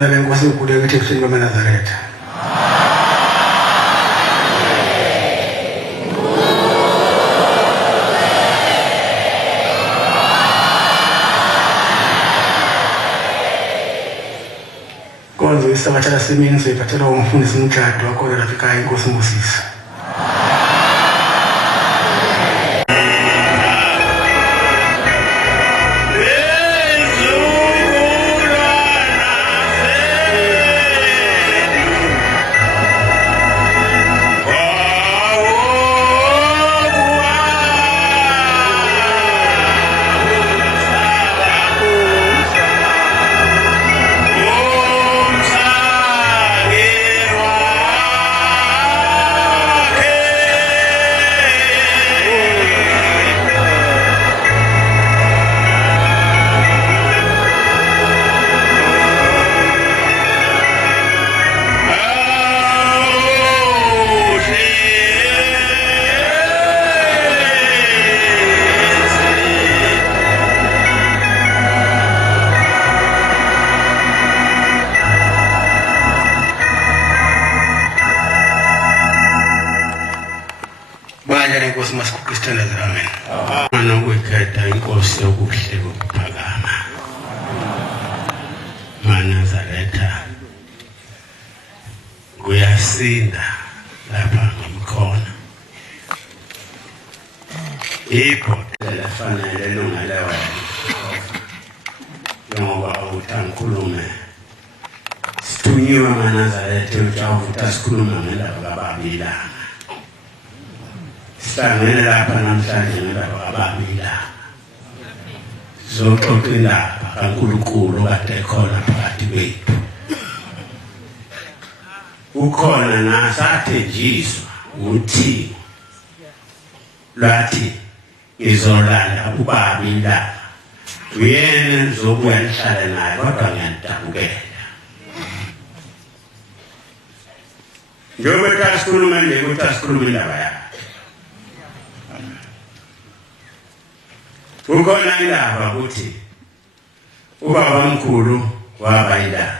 Lenkosi enkulu ethethweni kwaManazaretha. Konzo isabathala semini seyiphathela umfundisi umjado wakhona lapha ekhaya inkosi Mosisi. Inkosi masikukristiana amen. Mana kwekhetha inkosi yokuhle kokuphakama. Manazaretha kuyasinda lapha ngomkhona. Iphotho lafanele lungalewa. Ngoba utankhulume. Sithunywa Manazaretha ujavuta sikhuluma ngendaba kaBabilana. Sangena lapha namhlanje ngendaba kaBabilana. Zoxoxa indaba kaNkulunkulu kade khona phakathi kwethu. Ukhona nasathenjiswa uThixo. Lwathi ngizolanda uBabilana. Uyena ngizobuya ngihlale naye kodwa ngiyadabukela. Njengoba tasikhuluma nje ukuthi asikhuluma indaba yakhe. Ukhona indaba ukuthi ubaba omkhulu wabayila.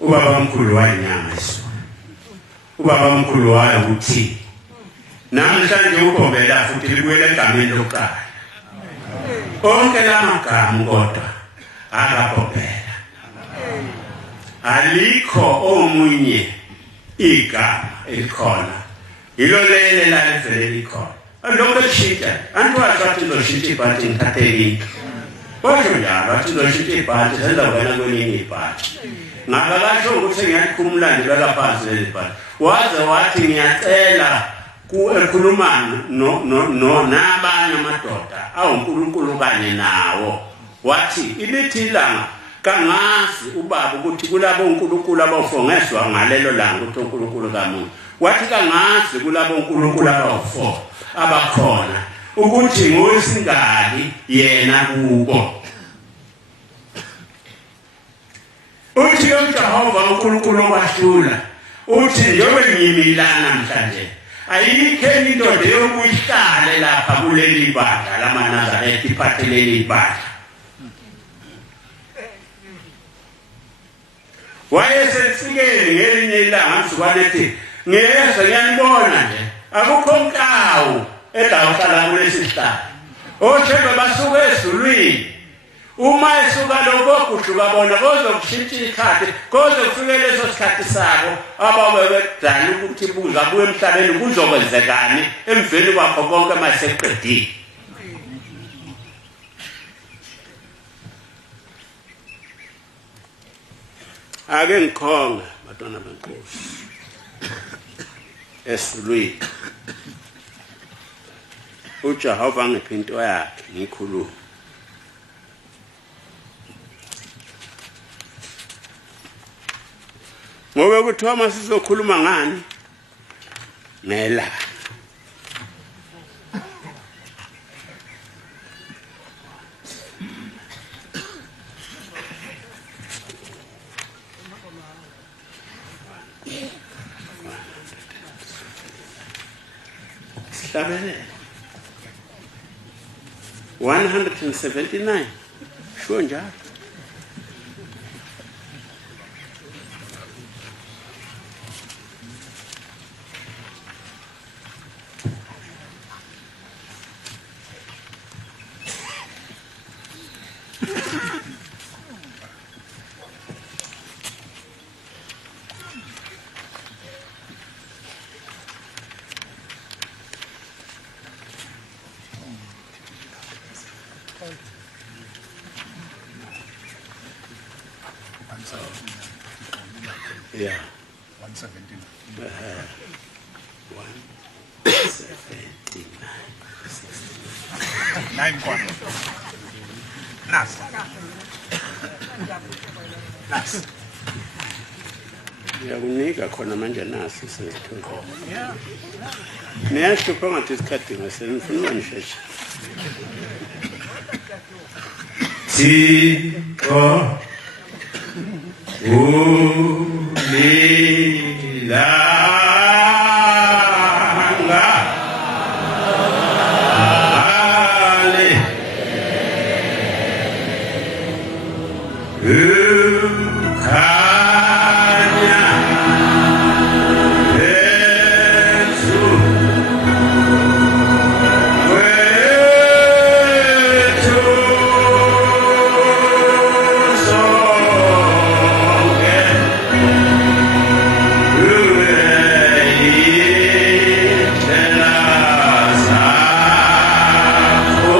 Ubaba omkhulu wayinyama isona. Ubaba omkhulu waya uthi namhlanje ukhombela futhi libuyele egameni lokuqala. Konke lamagama kodwa akaphophela. Alikho omunye igama elikhona. Ilo lele la livele likhona. Lokho lishintsha. Antiwazi wathi loshintsha ibhathi ngithathekile. Kodwa njalo wathi loshintsha ibhathi senza wena kwelinye ibhathi. Ngakakasho ukuthi ngiyakhumula nje laphansi leli bhathi. Waze wathi ngiyacela ekhuluma nabanye amadoda awuNkulunkulu kanye nawo. Wathi ilithi ilanga kangazi ubaba ukuthi kulabo uNkulunkulu abawufongeswa ngalelo langa ukuthi uNkulunkulu kamuntu. Wathi kangazi kulabo uNkulunkulu abawufo abakhona ukuthi ngowesingali yena kubo. Uthi uJehova uNkulunkulu wahlula uthi njengoba ngiyimilana namhlanje ayikho indoda yokuyihlala lapha kuleli bandla lamaNazaretha iphathelele ibandla. Wayesesikele ngelinye ilanga msukwanethi ngiyeza ngiyanibona nje akukho nkawu edawuhlala kulesihlala. Othemba basuka ezulwini. Uma esuka lokho kushuka bona kozokushintsha ikhathi kozokufika leso sikhathi sabo ababedala ukuthi buza kuwe emhlabeni kuzokwenzekani emveni kwakho konke maseqedile. Ake ngikhonga batwana benkosi esulwini uJehova ngipha into yakhe ngikhuluma. Ngoba kuthiwa masizokhuluma ngani nela sihlabele 179 sho njalo Yeah. 179. 179. 9 kwa. Nas. Ngiyakunika khona manje nasi sesithola. Niyasho ngathi isikhathi ngisenifuna ngisheshe. Thixo ulilanga ale ukhanya Yesu wethu sonke uyithela zakho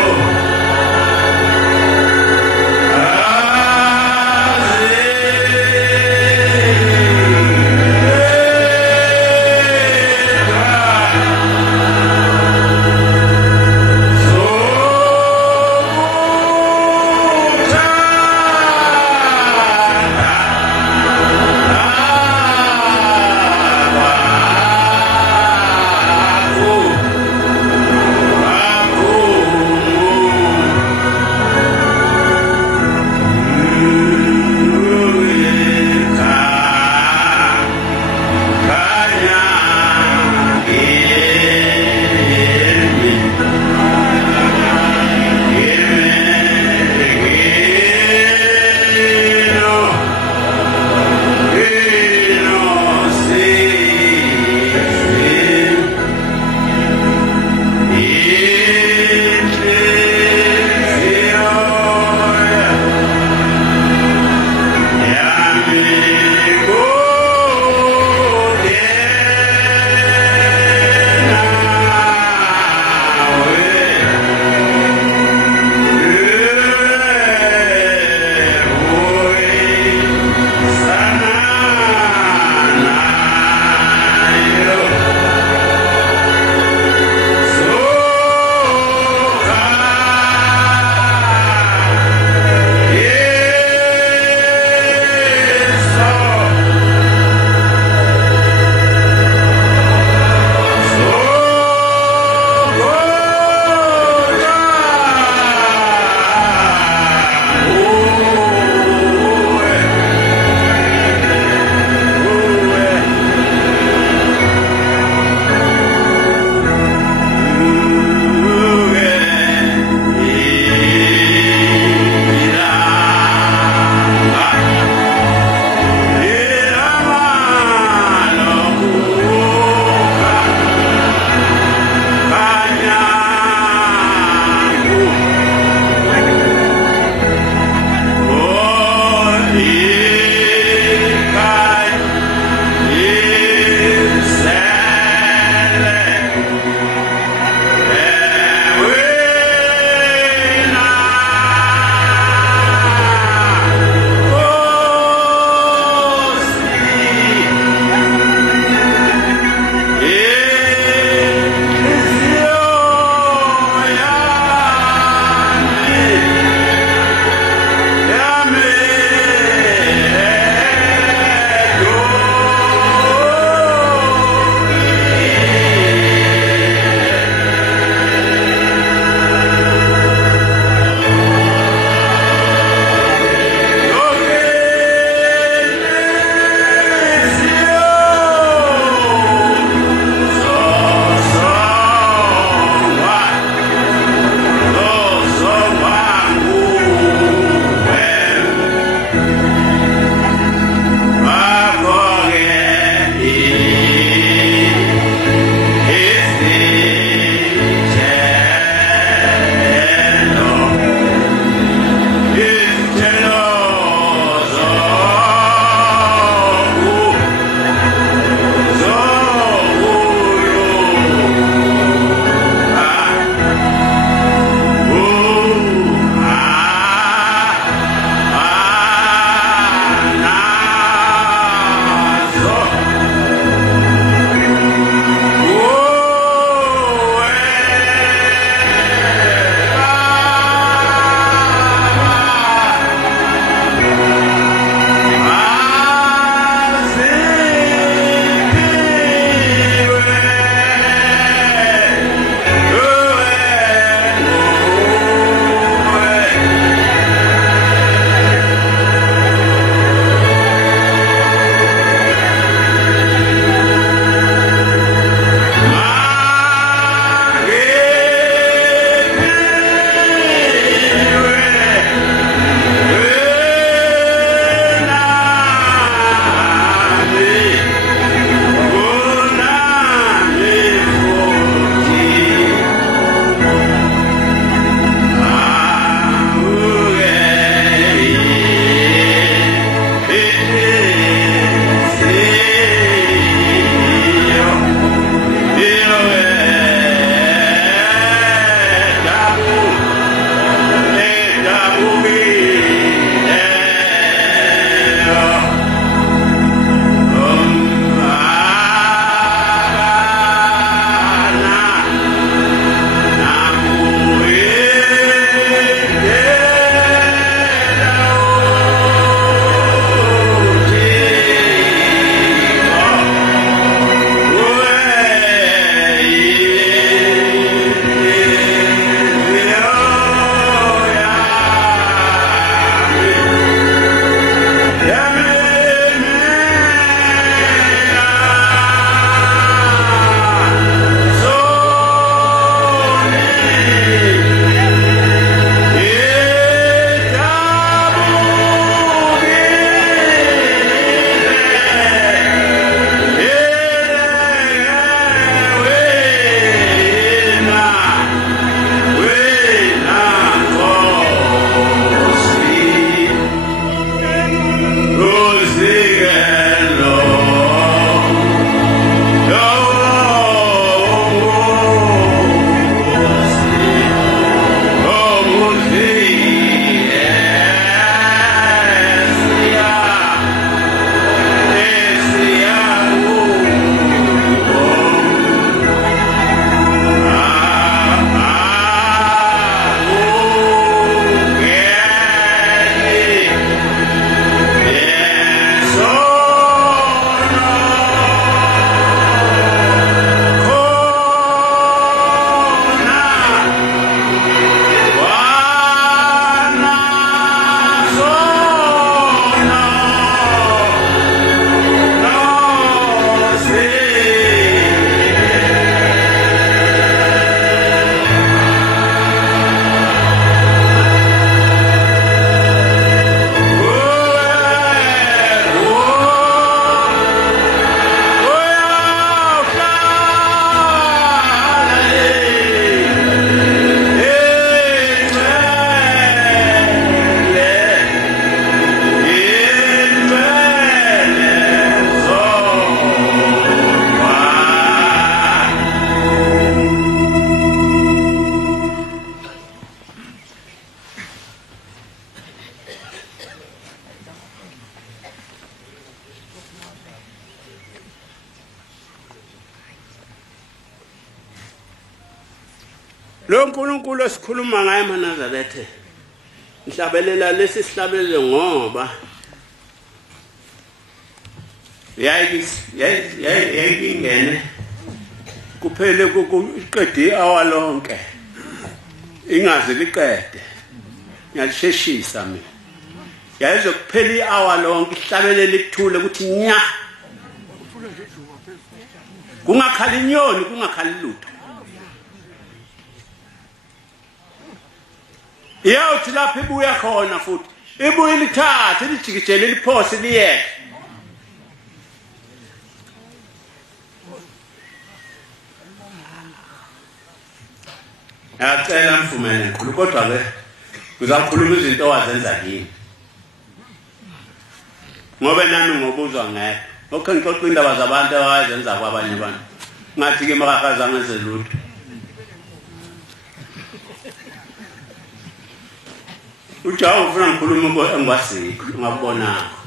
lo nkulunkulu esikhuluma ngaye eNazaretha nhlabelela lesi sihlabelele ngoba yayingene kuphele kuqede awalonke ingaze liqede ngiyasheshisa mina yayizo kuphela awalonke ihlabelele ikuthule ukuthi nya kungakhali inyoni kungakhali lutho yawuthi lapha ibuya khona futhi ibuye lithathe lijikijele liphose liyeke yacela mfumene nkulu kodwa ke uzakhuluma izinto owazenza kimi ngoba nami ngobuzwa ngeke okho ngixoxa indaba zabantu abazenza kwabanye abantu ngathi ke makakazange zelutho ujawu ufuna ngikhuluma engwasikho ngabonanga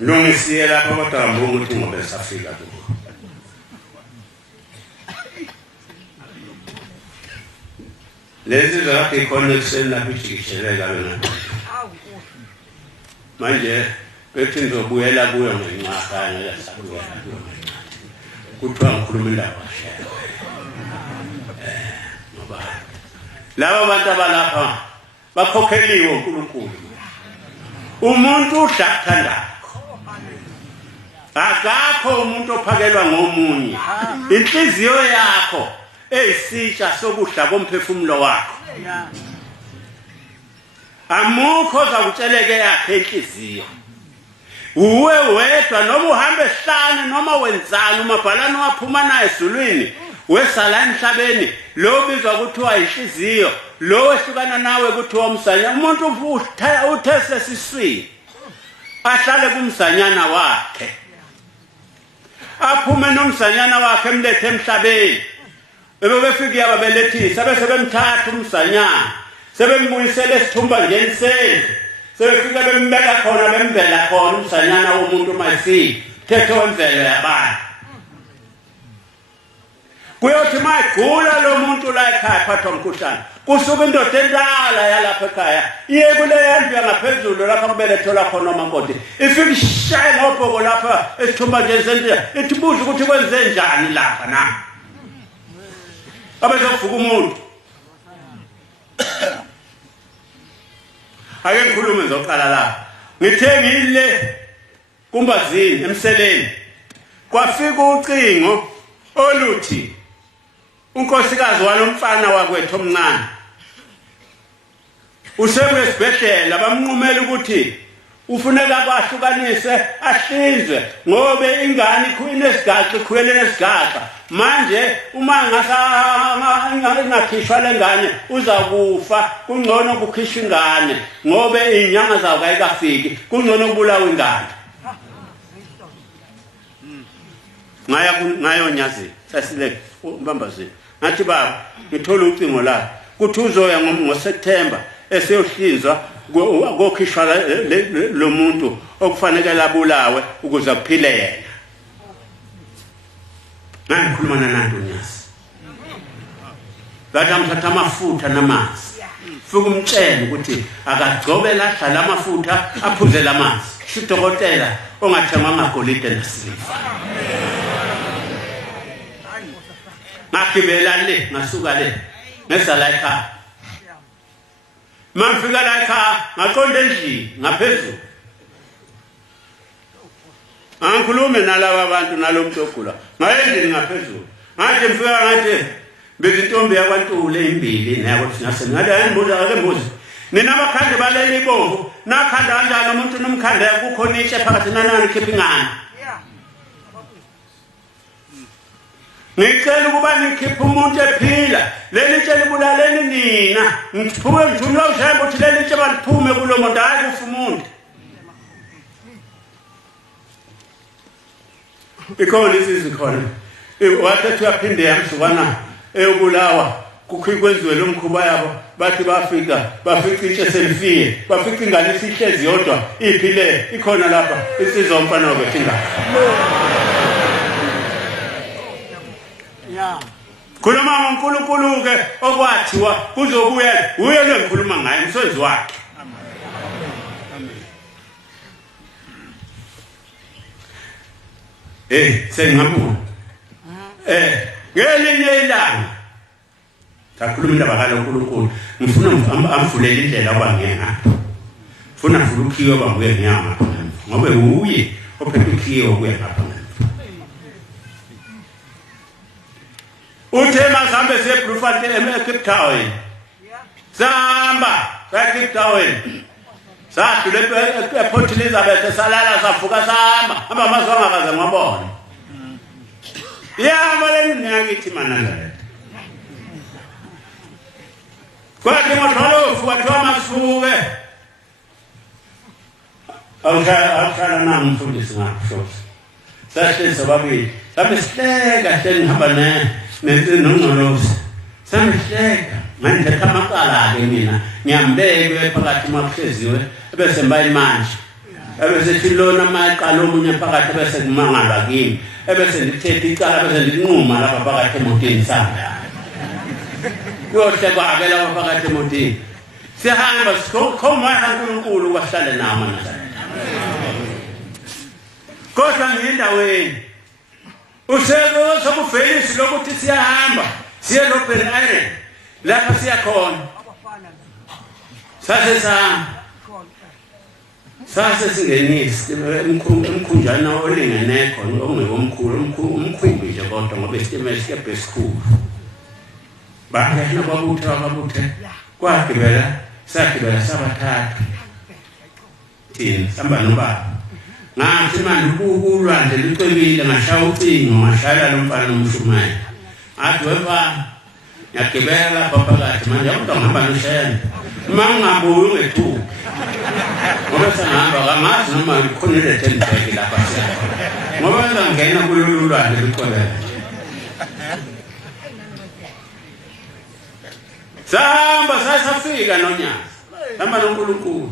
Lungisiye lapha kodwa ngibonga ukuthi ngobe safika kubo. Lezi zakhe ikhona ekuseni lapha ijikishelela wena. Manje bethi ngizobuyela kuyo ngencakana yasabuyela kuyo ngencane. Kuthiwa ngikhuluma indaba shela. Ngoba laba bantu abalapha bakhokheliwe uNkulunkulu. Umuntu udlakuthanda akakho umuntu ophakelwa ngomunye inhliziyo yakho eyisitsha sokudla komphefumulo wakho amukho zakutsheleke yakhe inhliziyo uwe wedwa noma uhambe ehlane noma wenzani umabhalana waphuma naye ezulwini wesala emhlabeni lo bizwa kuthiwa inhliziyo lo wehlukana nawe kuthiwa umsanya umuntu uthese siswini ahlale kumsanyana wakhe aphume nomsanyana wakhe emlethe emhlabeni bebefike ababelethisa bese bemthatha umsanyana sebembuyisela esithumba ngeniseni sebefika bembeka khona bembela khona umsanyana womuntu mayisi thethe wemvelo yabantu kuyothi mayigula lo muntu la ekhaya phathwa umkhuhlane kusuka indoda endala yalapha ekhaya iye kule ndlu yangaphezulu lapha kubelethelwa khona umakoti ifike ishaye ngobhoko lapha esithumba nje sentia ithi buza ukuthi kwenze njani lapha na abezovuka umuntu ake ngikhulume ngizoqala lapha ngithe ngile kumbazini emseleni kwafika ucingo oluthi unkosikazi walomfana wakwethu omncane usebesibhedlela bamnqumela ukuthi ufuneka kwahlukanise ahlinzwe ngobe ingane ikunesigaxa ikhwele nesigaxa manje uma ngakhishwa lengane uzakufa kungcono kukhishwa ingane ngobe inyanga zawo kayikafiki kungcono kubulawa ingane ngayo nyazi sasile umbambazini ngathi baba ngithola ucingo la kuthi uzoya ngoSeptember eseyohlinzwa kokhishwa lo muntu okufanele labulawe ukuze kuphile yena ngikhuluma nantu nyasi bathi amthatha amafutha namanzi futhi umtshela ukuthi akagcobe lahla lamafutha aphuze lamanzi sidokotela ongathengwa ngagolide nasiliva ngakibela le ngasuka le ngesala ekhaya mafika la ekhaya ngaqonda endlini ngaphezulu angikhulume nalabo abantu nalomuntu ogula ngayendlini ngaphezulu ngathi mfika ngathi bezintombi yakwaNtule imbili nayabo sinase ngathi ayimbuza ake mbuzi nina abakhande baleli bovu nakhanda kanjani umuntu nomkhanda kukhona itshe phakathi nanani khipha ingane ngicela ukuba nikhiphe umuntu ephila leli tshe libulaleni nina ngiphume ngithunywa ushaya ukuthi leli tshe baliphume kulo muntu hayi kufa umuntu ikhona isizikhona wathi uyaphinde yamsukana eyobulawa kukwenziwe lo mkhuba yabo bathi bafika itshe selifike bafika ingane isihlezi yodwa iphile ikhona lapha isizwa umfana wethinga khuluma ngoNkulunkulu ke okwathiwa kuzobuya uye lo ngikhuluma ngaye umswenzi wakhe sengabuka ngelinye ilanga kakhuluma indaba kaNkulunkulu ngifuna amvulele indlela obangenga ngifuna vula ukhiwe obanguye nyama ngoba uye ophethe ukhiwe okuya ngapha uthema sambe seBluefontein eCape Town samba Cape Town sadule ePort Elizabeth salala savuka samba hamba mazwanga kaze ngabona yamale ngiyakithi mana la kwathi ngotholo fuwa masuke awuhlala nami mfundisi ngakho sahle sababili sabe sihleka ngihamba nongqolozi samhleka manje kamakala ke mina ngiyambeke phakathi makuhleziwe bese mbayi manje ebese thilona maqala omunye phakathi bese kumangala kimi ebese ndithethe icala bese ndinquma lapha phakathi emotini sami kuyohle kwake lapha phakathi emotini sihamba sikhoma uNkulunkulu kwahlala nama nazana kodwa ngindaweni useko sokuvelisi lokuthi siyahamba siye loPen Island lapha siya khona sase singenisi umkhunjana olingene khona ongekho umkhumbi nje kodwa ngoba isitimela sikebe esikhulu bangena babuthe kwagibela sabathathu thina samba nobaba ngathi manje ukulwandle licwebile ngashaya ucingo ngashaya lo mfana omshumayo athi wepa yakibela phakathi manje ngihamba noshena mangabuyi ngethu ngoba sangihamba kangazi noma ikhonile tendeke lapha ngoba ngena kulolu lwandle licwebile samba sasafika nonyaka samba noNkulunkulu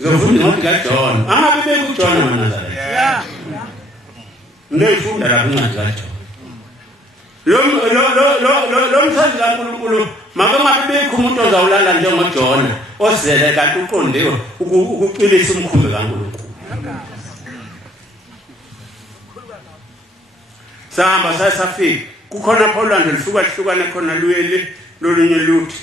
ngifunda ngokuthi kaJohn angabe bekuJohn waNazaretha ngifunda lapha incwadi kaJohn lo msazi kaNkulunkulu makangabe bekho umuntu ozawulala njengoJohn ozele kanti uqondiwe ukuqilisa umkhumbi kaNkulunkulu sahamba sasafika kukhona pholwandle lihlukane khona luyele lolunye luthi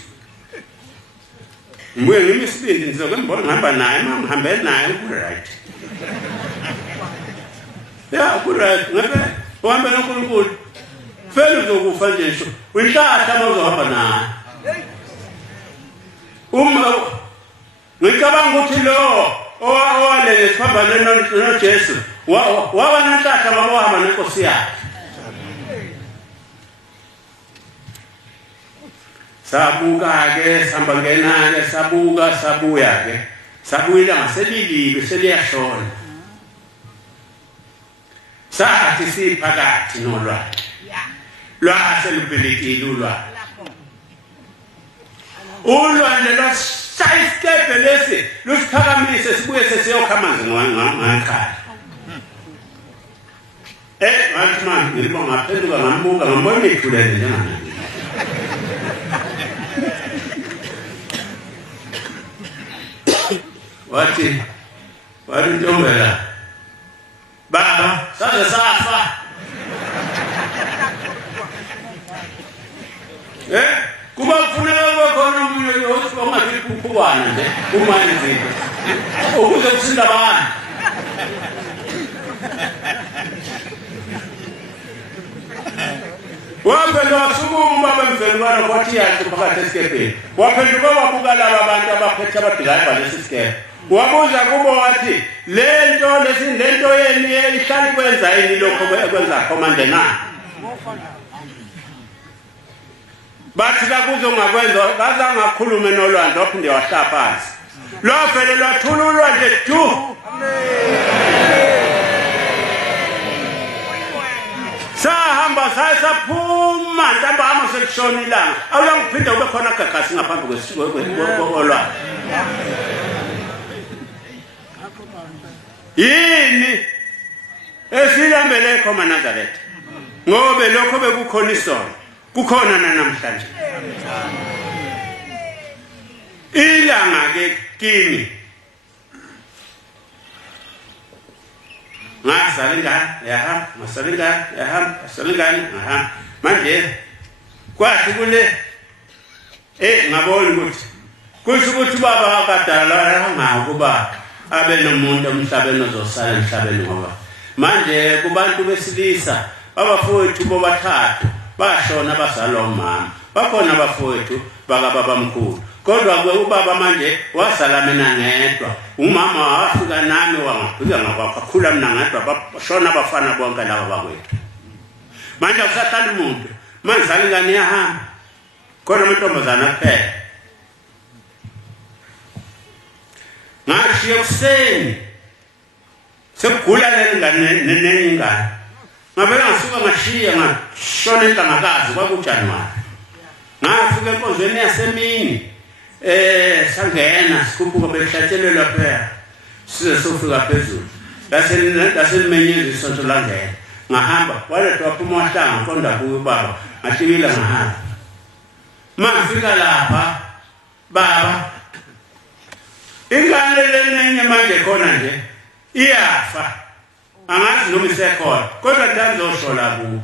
mbuye ngimisibindi ndizokwembona ngihamba naye mangihambe naye ku-right ku-right ngabe uhambe noNkulunkulu fela uzokufa nje sho uyihlatha uma uzohamba naye ngicabanga ukuthi lo owalele siphambane noJesu waba nanhlatha ngoba wahamba nenkosi yakhe sabuka ke sihamba ngena ke sabuya ke sabuyela ngaselilibe seliyashona sathi siphakathi nolwandle lwaselubelekile ulwandle lwasayiskepe lesi lusiphakamise sibuye sesiyokha amanzi ngakhaya ngathi manje ngilibonga ngaphenduka ngambuka ngambona ithulele njengana wathi Ntombela baba saze safa kuba kufuneka khona umuntu ongathi kukhubana nje umanje izinto ukuze kusinda abantu waphendula sukuma baba mvelwana kwathi yakhe phakathi esikepeni waphenduka wabuka laba abantu abaphethe abadilayiva lesi sikepe wabuza kubo wathi lento yeni ihlala kwenza yini lokho kwenza komande na bathi kakuzo ngakwenza bazangakhulume nolwandle waphinde wahlala phansi lwavele lwathululwa nje du sahamba saphuma ntambama sekushona ilanga awuyangiphinda ube khona gagasi ngaphambi kwolwandle yini esilambele khoma Nazareth ngobe lokho bekukhona isono kukhona namhlanje ilanga ke kimi ngasalingani manje kwathi kule ngabona ukuthi kusho ukuthi baba akadala ngakuba abe nomuntu emhlabeni ozosala emhlabeni ngoba manje kubantu besilisa abafowethu bobathathu bashona bazalwa umama bakhona abafowethu bakababamkhulu kodwa ke ubaba manje wasala mina ngedwa umama wafika nami wangafika ngakwakhula mina ngedwa bashona abafana bonke laba bakwethu manje akusahlala umuntu manje salingani yahamba kodwa amantombazana kuphela ngashiye kuseni sekugula neningane ngavela ngasuka ngashiya ngashona enhlangakazi kwakuJanuwari ngafika enkonzweni yasemini sangena sikhuphuka behlatshelelwa phela size sofika phezulu laselimenyeza isonto langena ngahamba waletwa waphuma wahlanga konda kuyo baba ngahlikila ngahamba mafika lapha baba ingane lenenye manje khona nje iyafa angazi noma isekhona kodwa ndandizoshola kuwo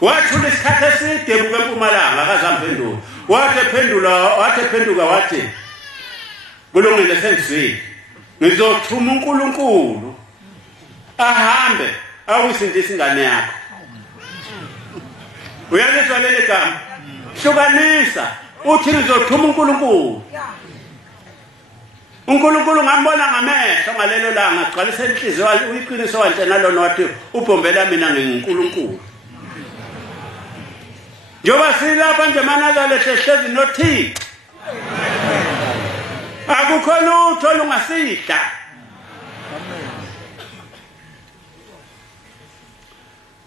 wathula isikhathi eside buke eMpumalanga akazampenduka wathi phenduka wathi kulungile sengizwile ngizothuma uNkulunkulu ahambe awusindisa ingane yakho uyalizwa leli gama hlukanisa uthi ngizothuma uNkulunkulu ngambona ngamehlo ngalelo langa gcwalisa inhliziyo uyiqiniso wanje nalona wathi ubhombela mina ngiNkulunkulu njoba silapha nje manazale hlezi noThixo akukho lutho lungasihla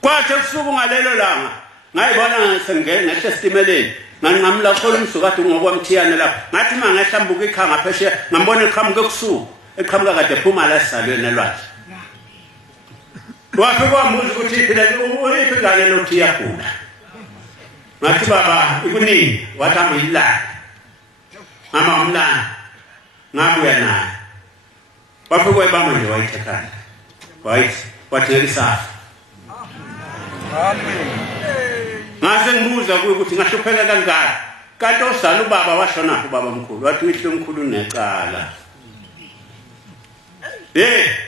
kwathi kusuku ngalelo langa ngayibona sengene ngesimeleni nganqamla khona umsukathi ngokwamthiyane lapha ngathi mangehlambuka ikhanga phesheya ngambona iqhamuke kusuku eqhamuka kade phuma la sisalweni elwazi wathi kwambuza ukuthi phela iphi ingane lothi iyagula ngathi baba ikunini wathamba ilanga mama umlanga ngabuya naye wafike ebamba nje wayithekana wathi ngelisafa amen ngase ngibuza kuye ukuthi ngahlupheka kangaka kanti osana ubaba washona ubaba omkhulu wathi uyihle omkhulu necala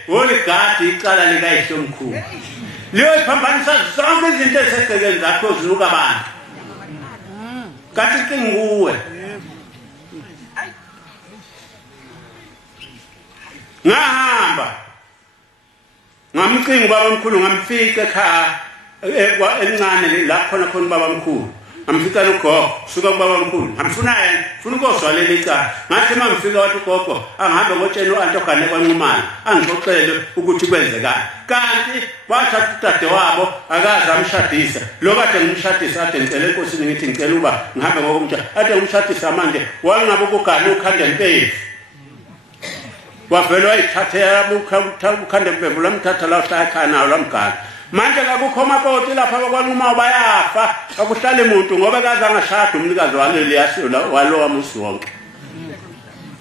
oligadi icala likayihle omkhulu leyo iphambanisa zonke izinto ezisegcekeni zakho zinuka abantu kanti kinguwe ngahamba ngamcinga ubaba omkhulu ngamfika ekhaya encane la khona baba mkhulu ngamfika nogogo suka kubaba mkhulu ngamfuna yena ufuna ukuzwalela icala ngathi mangifika wathi ugogo angihambe ngotsheni antogane kwanqumana angixoxele ukuthi kwenzekani kanti wathatha udade wabo akaze amshadisa lo kade ngimshadisa ade ngicela enkosini ngithi ngicela uba ngihambe ngokumtsha ade ngimshadisa manje wangabe ukugana ukhanda impefu wavela wayithathela ukhanda impefu lamthatha la uhlala ekhaya nawo lamgana manje akukho makoti lapha kwanquma bayafa akuhlale umuntu ngoba kaza ngashada umnikazi waleliyasi walowa musi wonke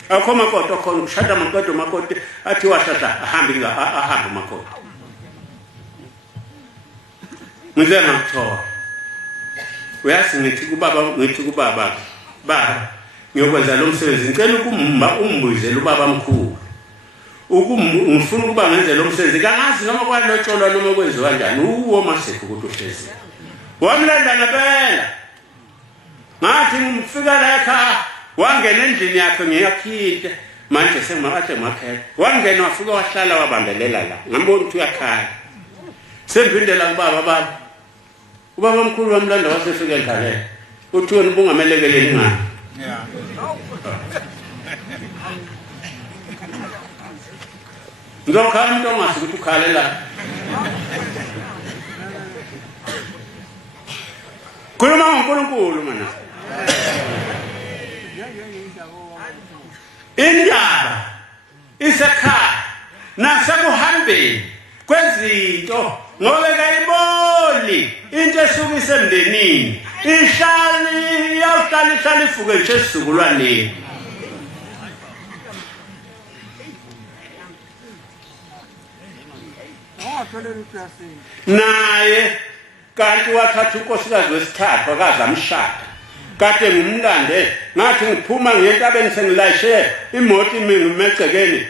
akukho makoti okhona ukushada makoti athi washada ahambe makoti ngize ngakuthola uyazi ngithi kubaba baba ngiyokwenza lo msebenzi ngicela umbuzele ubaba mkhulu ngifuna ukuba ngenze lo msebenzi kangazi noma kwalotsholwa noma kwenziwa kanjani uwo masekho ukuthi uhlezi wamlanda ngempela ngathi ngifika la ekhaya wangena endlini yakhe ngiyakhithe manje sengimakade makhela wangena wafika wahlala wabambelela la ngambona ukuthi uyakhaya semphindela kubaba ubaba omkhulu wamlanda wasefika endlaleni uthi wena ubungamelekeleli ngani ngizokhala umuntu ongasi ukuthi ukhalela uNkulunkulu mana indaba isekhaya nasekuhambeni kwezinto ngoba kayiboni into esuka isemndenini ihlala ifuke nje esizukulwaneni naye kanti wathatha unkosikazi wesithathu akaza amshada kade ngumlande ngathi ngiphuma ngentabeni sengilayishe imoto imegcekeni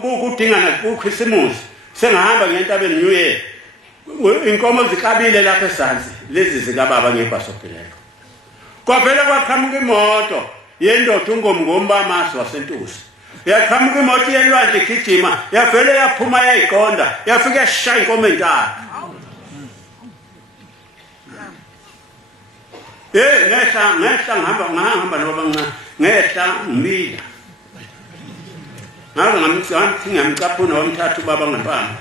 kudingana kuChristmas sengihamba ngentabeni New Year inkomo zikabile lapha esansi lezi zikababa ngebhasobhelelo kwavela kwaqhamuka imoto yendoda ungomngomba amazi wasentusi yaqhamuka imoto yelwandle igijima yavele yaphuma yayiqonda yafika yashaya inkomo entathu ngehla ngihamba noba ngehla ngimila ngabe ngamcaphuna wamthatha ubaba ngempama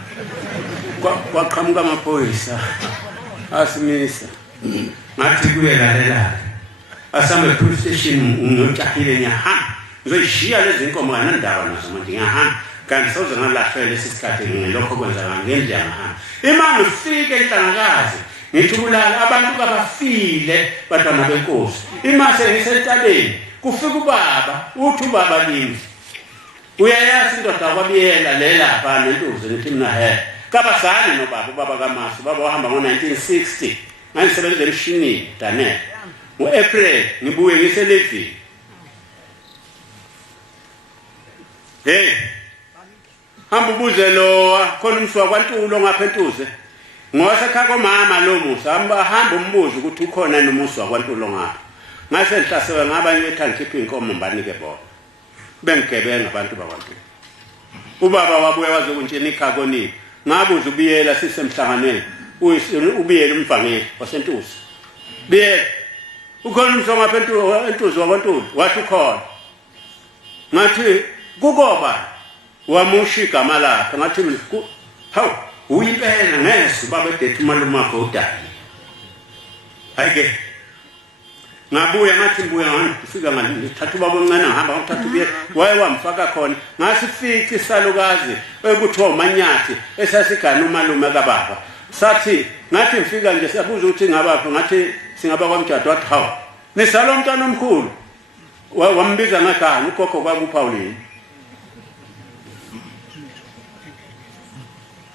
kwaqhamuka amaphoyisa asimisa ngathi kuyelalela asambe police station ngiyotshahile ngiyahamba ngizoyishiya lezi nkomo kanandaba nazo manje ngiyahamba kanti soze ngalahlele lesi sikhathi ngilokho kwenzeka ngendlela ngihamba ima ngifike enhlangakazi ngithulala abantu kabafile bantwana benkosi imase ngisentabeni kufika ubaba uthi ubaba limi uyayazi indoda kwabiyela lelapha nentuze nithi mina kabasane nobaba ubaba kaMasu baba wahamba ngo1960 ngisebenza emshinini Daniel ngoApril ngibuye ngiselevini hamba ubuze lo khona umswa kwaNtulo ngapha eNtuze ngosekhaya komama lo musa hamba umbuzo ukuthi ukhona nomuswa kwaNtulo ngapha ngase nhlasewe ngabanye bethanda khipha inkomo mbanike bona bengigebenga abantu bakwaNtulo ubaba wabuye wazokuntshena ikhakoni ngabuza ubiyela sisemhlanganweni ubiyela umvangeli wasentusi biyela ukhona umswa ngapha eNtuze wakwaNtulo wathi ukhona ngathi kukoba wamusha igama lakhe ngathi hawu uyimpela ngese baba edethi umalume wakho udali ayike ngabuya ngathi ngibuya ngifika ngithatha ubaba omncane ngihamba ngithatha ubiye waye wamfaka khona ngasifica isalukazi ekuthiwa uManyathi esasigana umalume kaBaba sathi ngathi ngifika nje siyabuza ukuthi ngabaphi ngathi singaba kwamjado wathi hawu nisalo umntwana omkhulu wambiza ngagana ugogo kwakuPauline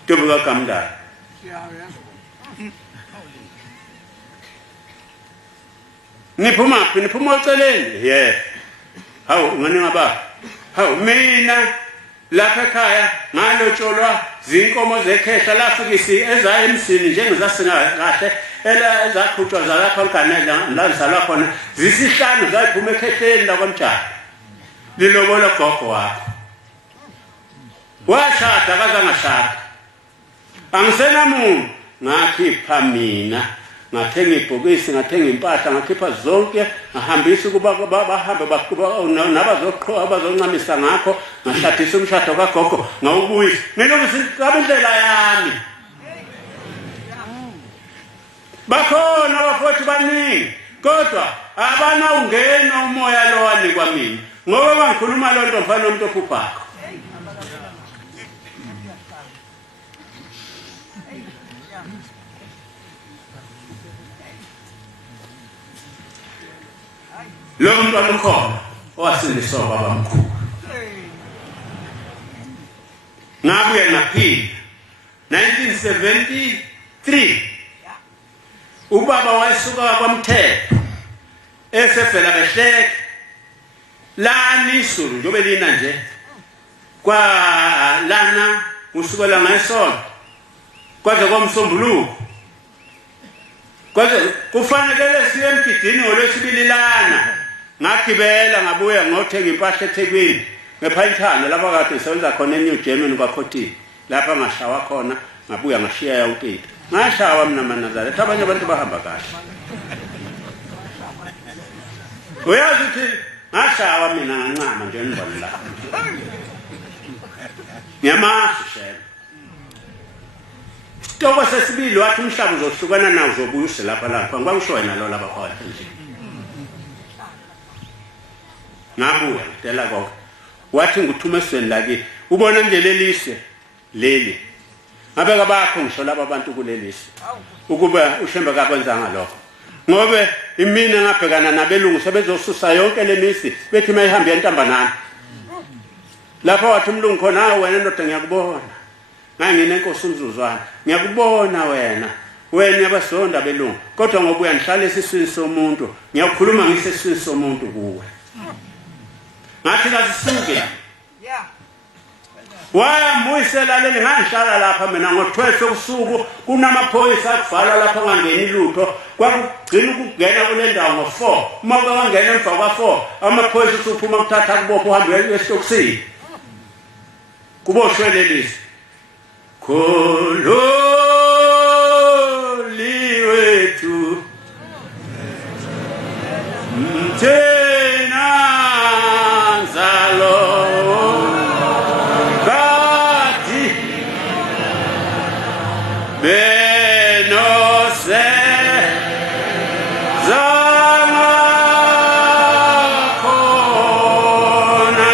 Tubuka kamda. Niphuma uceleni hawu ngani ngaba hawu mina lapha ekhaya ngalotsholwa zinkomo zekhehla lafikisi ezayo emsini njengezasinga kahle ezakhutshwa zalapha eGanela la ngizalwa khona zisihlanu zayiphuma ekhehleni la kwamjado lilobola gogo wakho washada kazangashada angisenamuntu ngakhipha mina ngathenga ibhokisi ngathenga impahla ngakhipha zonke ngahambisa kuba bahambe nabazoqhoqa abazoncamisa ngakho ngashadisa umshado kagogo ngawubuyisa ngilokuthi indlela yami bakhona abafothi baningi kodwa abana ungena umoya lo wanikwa mina ngoba bangikhuluma lonto mfana umuntu ophuphayo lo muntu alukhola owasindiswa baba mkhulu ngabuye naphila 1973 ubaba wayesuka kwaMthetho esefela behleke lani isulu njobe lina nje kwa lana usukela ngesonto kwaze kwamsombuluko kwaze kufanele siye emgidini ngolwesibili lana ngagibela ngabuya ngothenga impahla eThekwini ngePhayithana lapha kade sisebenza khona eNew German kwaKhothini lapha ngashawa khona ngabuya ngashiya yaUPeta ngashawa mina manazala abanye abantu bahamba kahle uyazi ukuthi ngashawa mina ngancama nje nibona la ngiyamazi shela isitoko sesibili wathi umhlaba uzohlukana nawo uzobuya uselapha lapha ngibangisho wena lo laba phakathi nje ngabuya ngitela konke wathi ngithume esweni laki ubona indlela elise leli ngabe kabakho ngisho laba abantu kulelisi ukuba ushembe kakwenzanga lokho ngobe imini ngabhekana nabelungu sebezosusa yonke lemisi bethi mayihambe yentambanana lapha wathi umlungu khona wena ndoda ngiyakubona ngangine enkosi umzuzwana ngiyakubona wena yabasonda belungu kodwa ngoba uyangihlala esiswini somuntu ngiyakhuluma ngisesiswini somuntu kuwe ngathi kasisuke wayambuyisela leli ngangihlala lapha mina ngo-12 sokusuku kunamaphoyisa akuvala lapha ongangeni lutho kwakugcina ukungena kule ndawo ngo-4 uma kwangena emva kwa-4 amaphoyisa usuphuma kuthatha kubopha uhambe esitokisini kuboshwe lelisi Kololi wethu mthena nzalo kati benose zama khona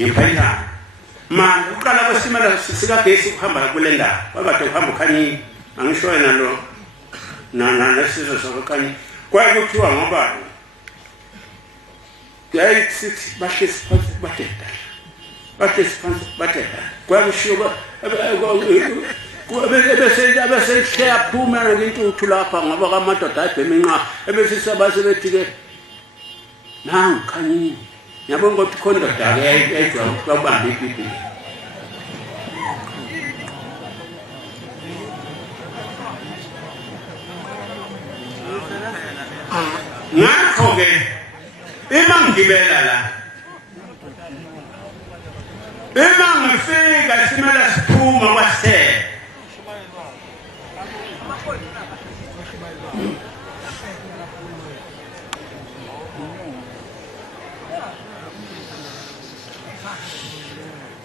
Ngiphathana manje uqala kwesimela sikagesi kuhamba kule ndawo wakade uhamba ukhanyini angisho yena lo nesizwe sokukhanyini kwaye kuthiwa ngoba sithi bahlezi phansi bathetha kwaye kushiwo bese siyaphuma ngintuthu lapha ngoba kamadoda ayibheminqa ebese sabasebethi-ke nangu khanyini yabona ukuthi khona ndoda yayijwa ukubamba ipipi ngakho-ke ima ngigibela la Ima ngifika simela siphuma kwasithele.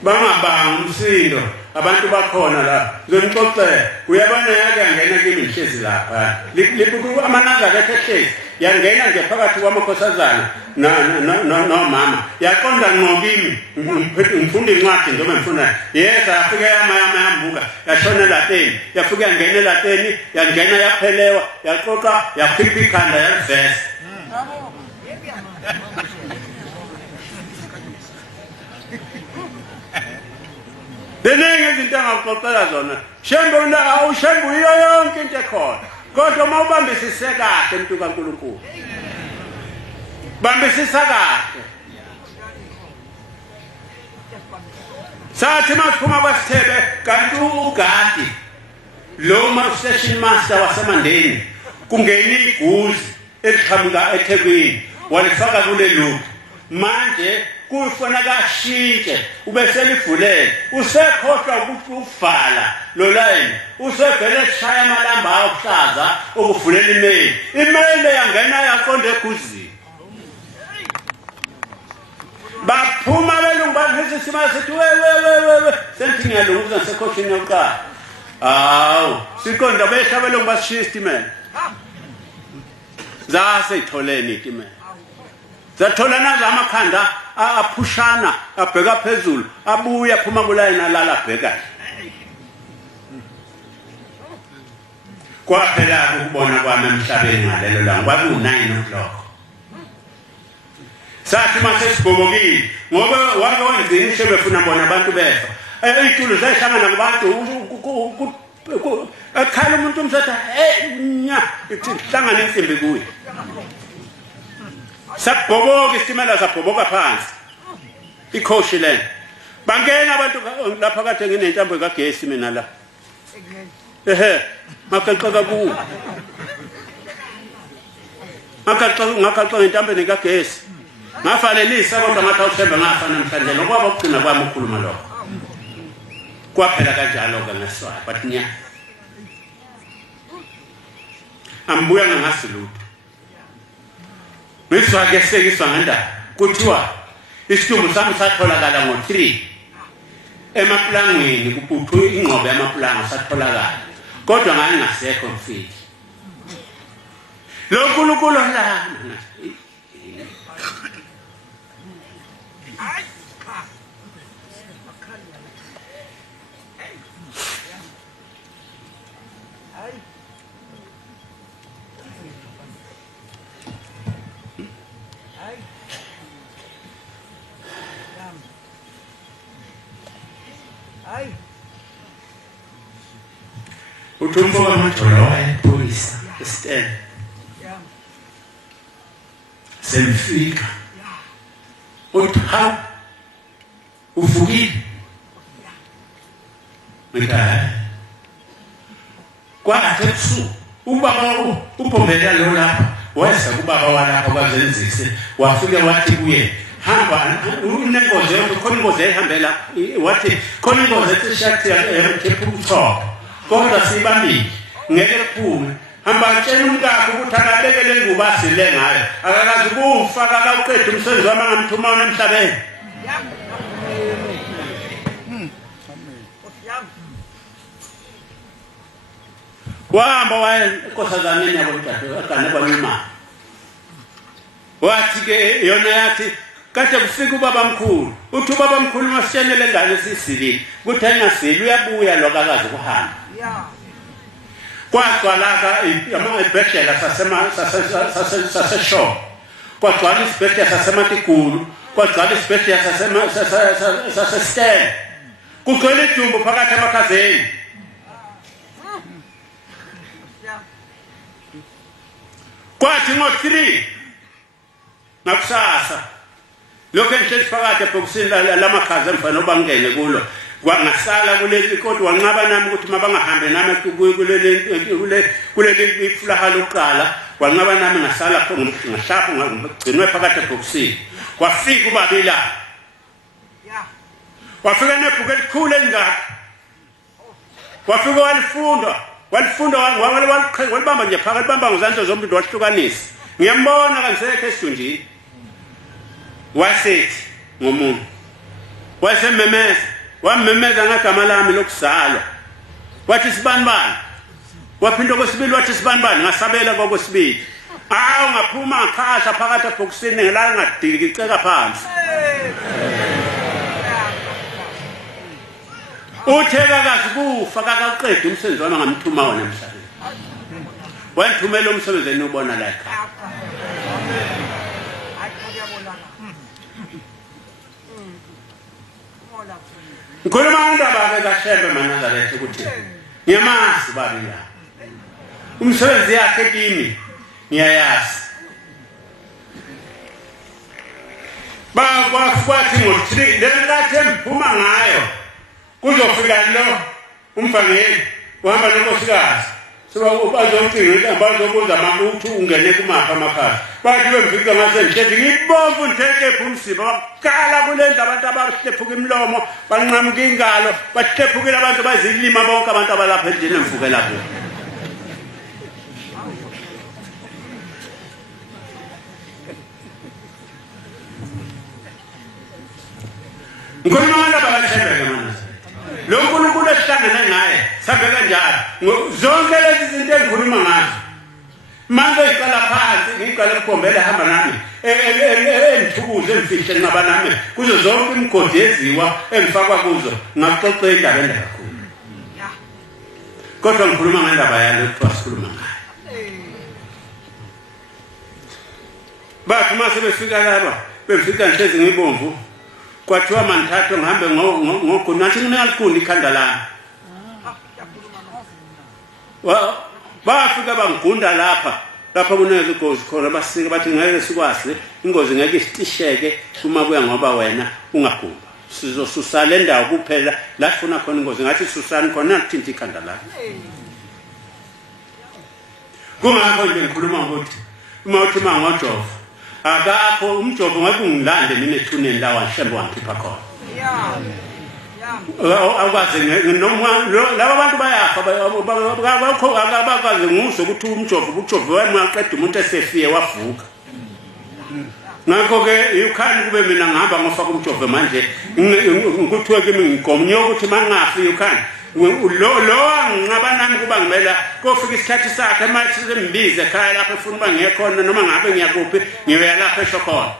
Bangabanga umsindo abantu bakhona la ngimxoxela uyabona yake yangena kimi ngihlezi lapha libuku amanazala ehlezi yangena nje phakathi kwamakhosazana no mama yaqonda ngqokimi ngifunda incwadi njengoba ngifunda yeza afike yambuka yashona lateni yafika yangena lateni yangena yaphelewa yaxoxa yaphipha ikhanda yaliveza Deningi izinto engakuxoxela zona shembe awushembe uyo yonke into ekhona kodwa uma ubambisise kahle umuntu kaNkulunkulu bambisisa kahle sathi masiphuma kwasithebe kanti uGadi lo station master wasemandeni kungena iguzi eliqhamuka eThekwini walifaka kule loop manje kufanele kashintshe ubeselivulele usekhohlwa ukuthi uvala lo line usevele shaya amalamba akuhlaza okuvulela email yangena yaqonda eguzini baphuma belungu bathi simasithi we senthi ngiyalunguza sekhohlweni yokuqala hawu siqonda behla belungu basishiya istimela zaseyitholeni itimela zathola nazo amakhanda aphushana abheka phezulu abuya phuma kulayini alala abheka kwaphela ukubona kwami emhlabeni ngalelo langa kwaku9 o'clock sathi mase sibobokile ngoba wake wangizisho befuna bona abantu befa izitulo zayihlangana kubantu akhala umuntu umthatha nya ihlangana insimbi kuye sabhoboka istimela sabhoboka phansi ikhoshi lena bangena abantu lapha kade nginentambo kagesi mina la makaxoka ku makaxoka intambo nekagesi ngafanelisa kodwa ngathi awuthemba ngafa namhlanje ngoba ukugcina kwami ukukhuluma lokho kwaphela kanjalo ke ngeswayo bathi nya ambuya ngasilutho Beswa ke sekiswa nganda kuthiwa isitumbu sami satholakala ngo3 emaplangweni kuphuthwe ingqobo yamaplanga satholakala kodwa ngangasekho mfiki lo nkulunkulu lana uthumbo wamajolo wayepolisa stand semfika utha uvukile mika kwathe busuku ubaba ubombela lo lapha wesa kubaba walapha kwazenzise wafike wathi kuye hamba unengozi yonke khona ingozi ehambela wathi khona ingozi ethishathi ephupho kodwa sibambile ngeke kuphume hamba tshela umkakho ukuthi akabekele ingubo asile ngayo akakazi kufa akaqeda umsebenzi wami ngamthuma emhlabeni wahamba waye enkosazaneni yabo mthathu akane kwamima wathi ke yona yathi kade kufika ubaba mkhulu uthi ubaba mkhulu masitshenele ngane sisilile kuthi ayingasili uyabuya lokakazi kuhamba kwagcwalaka amabhedlela sasesho kwagcwala isibhedlela sasematigulu kwagcwala isibhedlela sasestel kugcwele idumbu phakathi emakhazeni kwathi ngo3 nakusasa lokho enhlezi phakathi ebhokisini lamakhaza emfana obangene kulo kwangasala kuleli kodwa wanqaba nami ukuthi mabangahambe nami kuleli ifulaha lokuqala wanqaba nami ngasala khona ngahlapha ngagcinwe phakathi ebhokisini kwafika ubabila wafika nebhuku elikhulu elingaka wafika walibamba nje phakathi libamba ngezandla zombili wahlukanisa ngiyambona kangisekho esidunjini wasethi ngomuntu wasememeza wamemeza ngagama lami lokuzalwa wathi sibanibani waphinda kwesibili wathi sibanibani ngasabela kwakwesibili ngaphuma ngakhahla phakathi ebhokisini ngelala ngadikiceka phansi uthekakazi kufa kakaqeda umsebenzi wami ngamthuma wona emhlabeni wanthumela umsebenzini ubona la ekhaya ngikhuluma ngandaba-ke kaShebe Manazaretha ukuthi ngiyamazi babi la umsebenzi yakhe kimi ngiyayazi bakwathi ngo-3 lenkathi emphuma ngayo kuzofika lo umvangeli uhamba nenkosikazi bazocinga bazobuza amabutho ungene kumapha amakhaya bathi bemfika ngasendihlezi ngibomvu ndithekepha umsiba bakukala kule ndlu abantu abahlephuka imilomo banqamuka ingalo bahlephukile abantu bazilima bonke abantu abalapha endlini emfukela kubo ngikhuluma ngandaba kaShebe Manazaretha lo nkulunkulu esihlangene ngaye sabe kanjalo zonke lezi zinto engikhuluma ngazo manje ngiqala phansi ngiqala ukukhombela hamba nami engithukuze emfihle ngaba nami kuzo zonke imigodi yeziwa engifakwa kuzo ngaxoxa indaba ende kakhulu kodwa ngikhuluma ngandaba yalo ekuthiwa sikhuluma ngayo bathi mase befika laba befika nhlezi ngibomvu kwathiwa manithathe ngihambe ngogogo nathi nginalikhuni ikhanda lami bafika bangigunda lapha kuneze ingozi khona basika bathi ngeke sikwazi ingozi ngeke isitisheke uma kuya ngoba wena ungagumba sizosusa le ndawo kuphela la sifuna khona ingozi ngathi susani khona thinta ikhanda lami kungakho nje ngikhuluma ukuthi uma uthi mangojova akakho umjovo ngeke ungilande mina ethuneni la waShebe wangikhipha khona akwazi noma laba bantu bayafa abakwazi nguzwe ukuthi umjovo wami waqeda umuntu esefiye wavuka ngakho ke you can kube mina ngihamba ngofaka umjovo manje ngikuthiwe kimi ngigomnye ukuthi mangafi you can lo angaba nami kuba ngimela kofika isikhathi sakhe manje simbize ekhaya lapho efuna uba ngiyekhona noma ngabe ngiyakuphi ngiyoya lapho eshokhona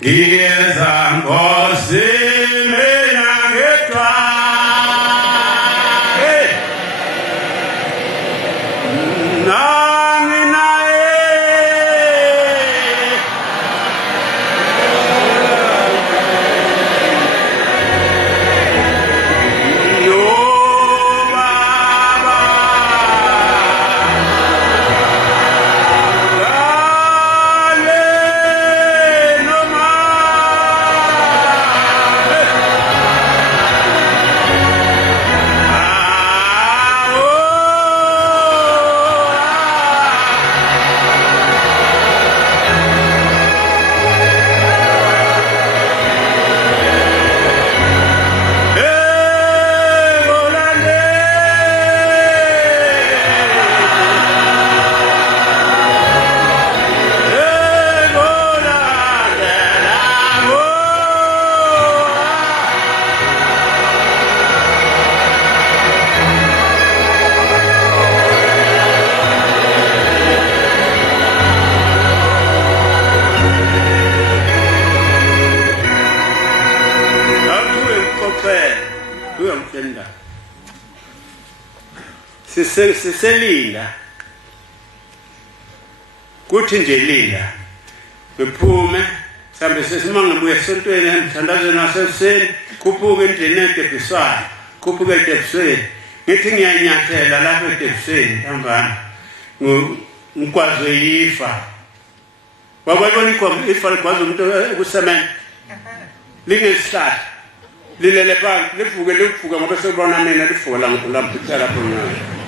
ngiyeza Nkosi mina ngedwa siselinda kuthi nje linda bephume mhlambe sesimanga ngibuye esontweni emthandazweni waseseni khuphuka endlini eDebhiswana khuphuka eDebhisweni ngithi ngiyanyathela lapha eDebhisweni ntambama ngikwazi yifa wakwabona ifa likwazi umuntu ukusemen lingesihlahla lilele phansi livuke ngoba sekubona mina livuka la ngidula mpithela lapho ngayo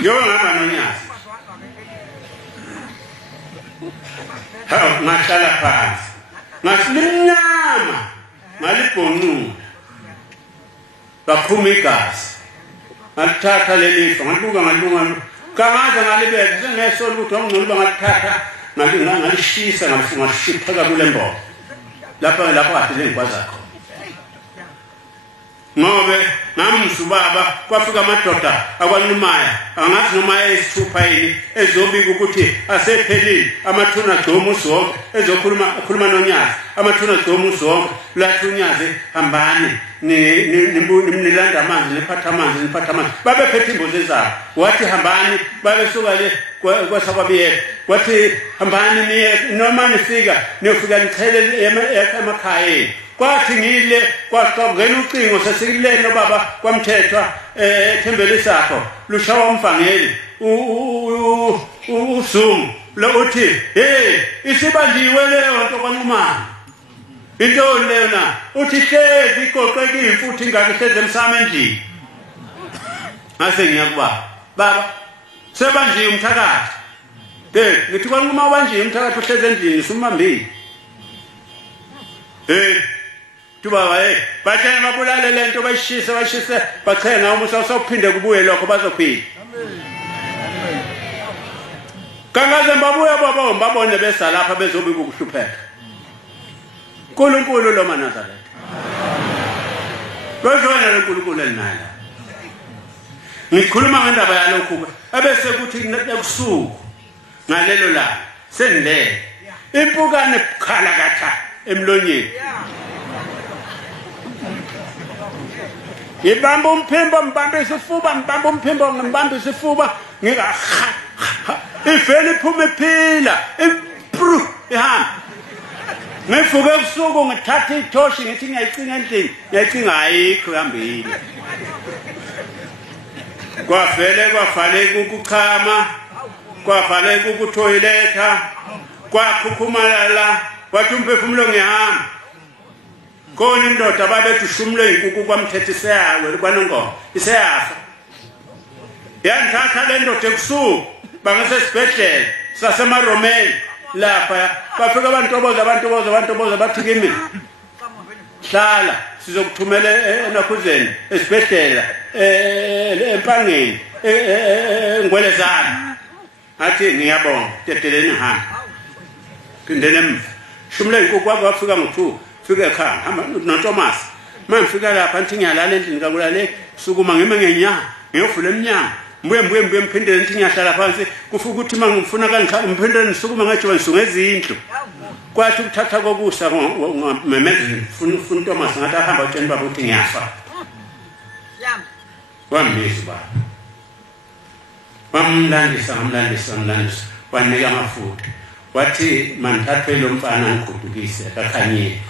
ngiyongaba nonyazi ngahlala phansi ngasilimnyama ngalibhonqula baphuma igazi ngathatha lelifa ngaluka kangaze ngalibeka sengesona ukuthi wangcono bangalithatha ngalishisa ngashipha kule mbobo lapho kade lengikwazi khona ngobe namsubaba kwafika amadoda akwanumaya angathi noma esithupha yini ezobika ukuthi asephelile amathuna gcomu zonke ezokhuluma nonyazi amathuna gcomu zonke lathi unyazi hambani nimnilanda amanzi niphatha amanzi babephethe imboze zabo wathi hambani babesuka le kwasakwabiyela wathi hambani niye noma nifika niyofika nichele emakhayeni kwathi ngile kwaqabukela ucingo sesikileni baba kwamthethwa ethembele sakho lushawa umfangeli uSum lo uthi hey isibandiwe leyo nto kwanqumana into lena uthi hlezi igoqekile futhi ingake hlezi emsamo endlini ngase ngiyakuba baba sebanjiwe umthakathi ngithi kwanquma ubanjiwe umthakathi uhlezi endlini sumambili Tuba bathena babulale lento bayishise bathenga umusa usophinde kubuye lokho bazophila kangaze babuye babone besa lapha bezobika ukuhlupheka uNkulunkulu lo maNazaretha bezona uNkulunkulu elinala ngikhuluma ngendaba yalokhu ebese kuthi ebusuku ngalelo la senilele impukane bukhala katha emlonyeni Ibamba umphimbo mbamba isifuba ngika ifeli phuma iphila impru ihamba ngifuke ebusuku ngithatha ithoshi ngithi ngiyayicinga endlini ngiyayicinga ayikho ihambile kwafale ukuchama kwafale ukuthoyiletha kwakhukhumalala wathi umphefumulo ngihamba Koni indoda babethi shumle inkuku kwamthethisayawe kwanongo iseyafa yanthatha le ndoda ebusuku bangasesibhedlela sasemaromeni lapha bafika abantu bathi kimi hlala sizokuthumela eNakhuzeni esibhedlela empangeni ngwelezana athi ngiyabonga teteleni hamba phindele emva shumle inkuku kwafika ngo2 fika ekhaya hamba noThomas mangifika lapha nthi ngiyalala endlini kakulale sukuma ngime ngenyanga ngiyovula eminyango mbuye mphindele nthi ngiyahlala phansi kufuka ukuthi mangifuna mphindele nisukuma ngajoba nisungezindlu kwathi ukuthatha kokusa memezini funa uThomas ngathi ahamba utsheni baba uthi ngiyafa wambisi baba wamlandisa wanika amafutha wathi manithathe lo mfana ngigudukise akakhanyile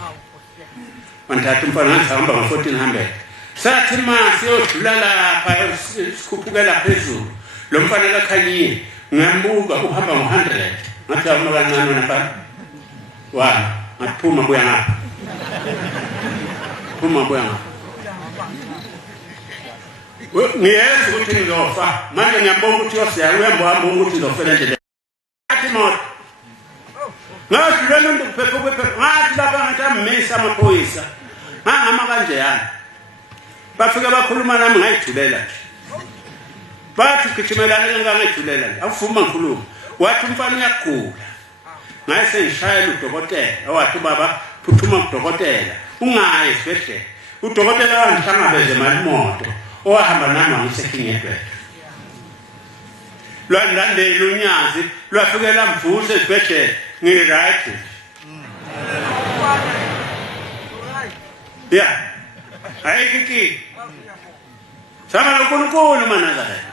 Manthatha umfana ngihamba ngo1400 sathi masi yodlula lapha sikhuphukela phezulu lo mfana akakhanyile ngambuka uhamba ngo100 ngathi awuma kancane napha ngaphuma buya ngapha ngiyeza ukuthi ngizofa manje ngiyabonga ukuthi yosiya uyahamba ukuthi ngizofela nje athi moto ngathi lo muntu kuphepha ngathi lapha ngathi amisa amaphoyisa ngama kanje yana bafika bakhuluma nami ngayithulela bathi gijimela ngangayithulela awufuma ngikhuluma wathi umfana uyagula ngayise ngishayela udokotela wathi baba phuthuma kudokotela ungayi esibhedlela udokotela wangihlangabeze malimoto owahamba nami ngisekhingedwe lwandandela unyazi lwafikela mvuso esibhedlela ngiright ayikiki sama lokunkulu maNazaretha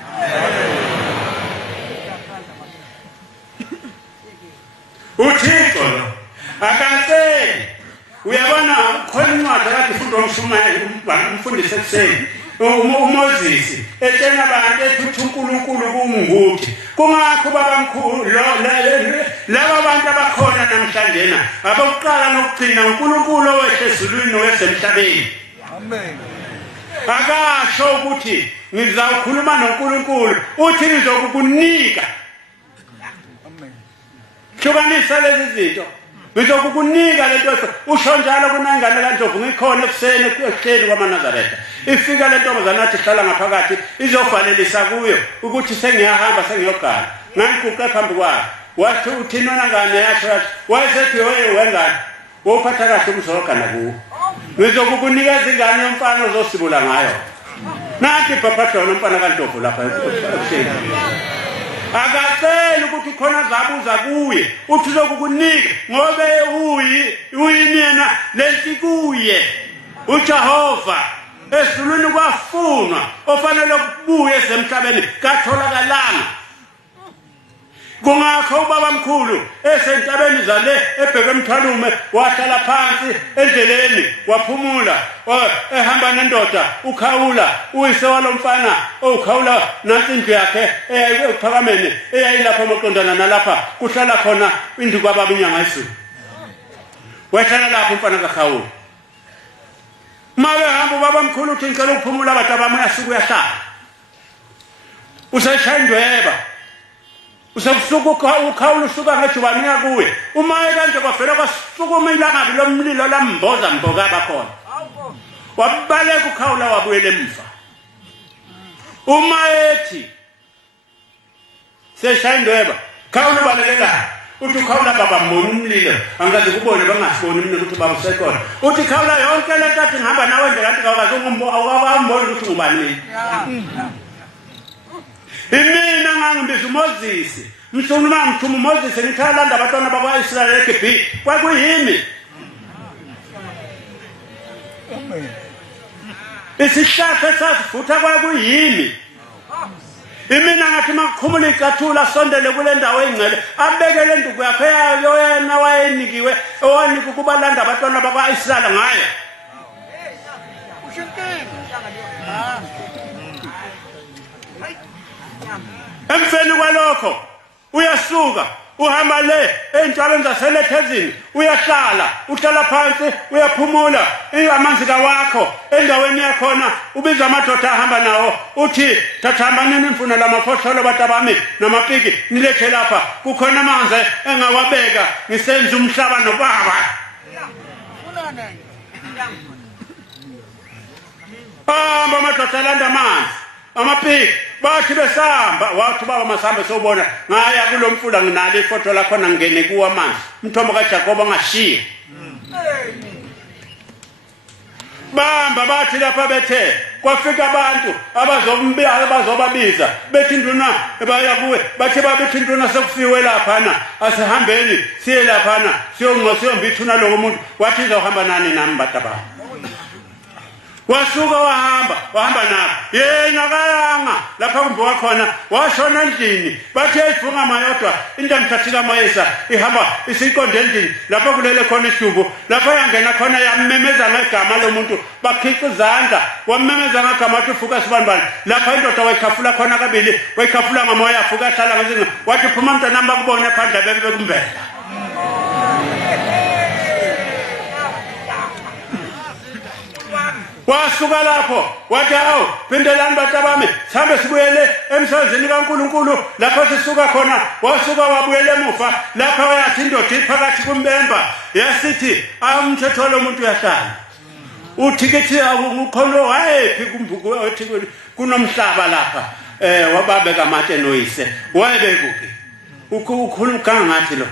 uThixo akatheni uyabona khona incwadi akade ifundwa umshumayeli umfundisi ekuseni uMoses etshena abantu ethi uNkulunkulu kumnguthi kungakho babamkhulu laba bantu abakhona namhlanje abokuqala nokugcina uNkulunkulu owehlezulwini nowesemhlabeni amen akasho ukuthi ngizawukhuluma noNkulunkulu uthi ngizokukunika hlukanisa lezi zinto ngizokukunika lento usho njalo kunangane kaNdlovu ngikhona ekuseni ekuhleli kwaManazaretha ifika le ntombazana athi hlala ngaphakathi izovalelisa kuyo ukuthi sengiyahamba sengiyogana ngangikuqe phambi kwakhe wathi uthini wena ngane yasho yathi wayesethi wengane wophatha kahle umzogana kuwo ngizokukunikeza ingane yomfana ozosibula ngayo nathi baphatha nomfana kaNdlovu lapha ekuseni akacela ukuthi khona zabuza kuye uthi uzokukunika ngobe uyini yena lenti kuye uJehova esilweni kwafunwa ofanele ukubuya esemhlabeni katholakalanga kungakho ubaba mkhulu esentabeni zale ebheke emthalume wahlala phansi endleleni waphumula ehamba nendoda ukhawula uyise walomfana ukhawula nansi indlu yakhe eyayiphakameni eyayilapha amaqondana nalapha kuhlala khona indlu kwababa inyanga isizwe wahlala lapho umfana kakhawula mabe hamba ubaba mkhulu uthi ngicela ukuphumula abantu abami uyasuka uyahlala useshaya indweba usabusuku ukhawula usuka ngejubani yakuwe uma kanje kwavela kwasukuma ilangabi lomlilo lamboza mboka abakhona wabaleka ukhawula wabuyela emva uma ethi seshaya indweba khawula ubalekela uthi ukhawula baba mbona umlilo angaze kubone bangasiboni mina ukuthi baba usekhona uthi khawula yonke le nto athi ngihamba nawe nje kanti awukaze awukabamboni ukuthi ngubani imina ngangibiza uMoses mhlunuma ngithuma uMoses ngithalanda abantwana bakwaIsrael eGibhithe kwakuyimi isihlahla sasivutha kwakuyimi imina ngathi makukhumula icathula sondele kule ndawo engcele abekele induku yakhe yayo yena wayenikiwe owanika kubalanda abantwana bakwaIsrael ngaye emfeni kwalokho uyasuka uhamba le entabeni zaselethezini uyahlala uhlala phansi uyaphumula amanzi kawakho endaweni yakhona ubiza amadoda ahamba nawo uthi thathamba nini mfuna lamafosholo batabami namapiki nilethe lapha kukhona amanzi engawabeka ngisenza umhlaba nobaba amadoda alanda amanzi amapiki bathi besamba wathi baba masamba sobona ngaya kulomfula nginalo ifoto lakho ngene kuwa manje umthombo kaJakobe ngashiya bamba bathi lapha bethe kwafika abantu abazobabiza bethi nduna baya kuwe bathi babethi nduna sokufiwe lapha na asihambeni siye lapha na siyongqosiyomba ithuna lo muntu wathi uzohamba nani nami bataba wasuka wahamba nabo yena kayanga lapha kumbuka khona washona endlini bathe ifunga mayodwa intamthathika mayesa ihamba isiqonde endlini lapha kulele khona isidubo lapha yangena khona yamemeza ngegama lomuntu bakhicizanda wamemeza ngegama ufuka sibanibani lapha indoda wayikhafula khona kabili wayikhafula ngamoya afuka hlala ngezinga wathi phuma mntana bakubone phandle bebe kumbela wasuka lapho wathi awu phindelani batabami sihambe sibuyele emsazweni kaNkuluNkulu lapho sisuka khona wasuka wabuyele emuva lapho wayathi indoda iphakathi kumbemba yasithi umthetho lo muntu uyahlala uthi kithi akukholo hayephi kumbuku othi kunomhlaba lapha wababeka amatshe noyise wayebekuphi ukhulu kangathi lo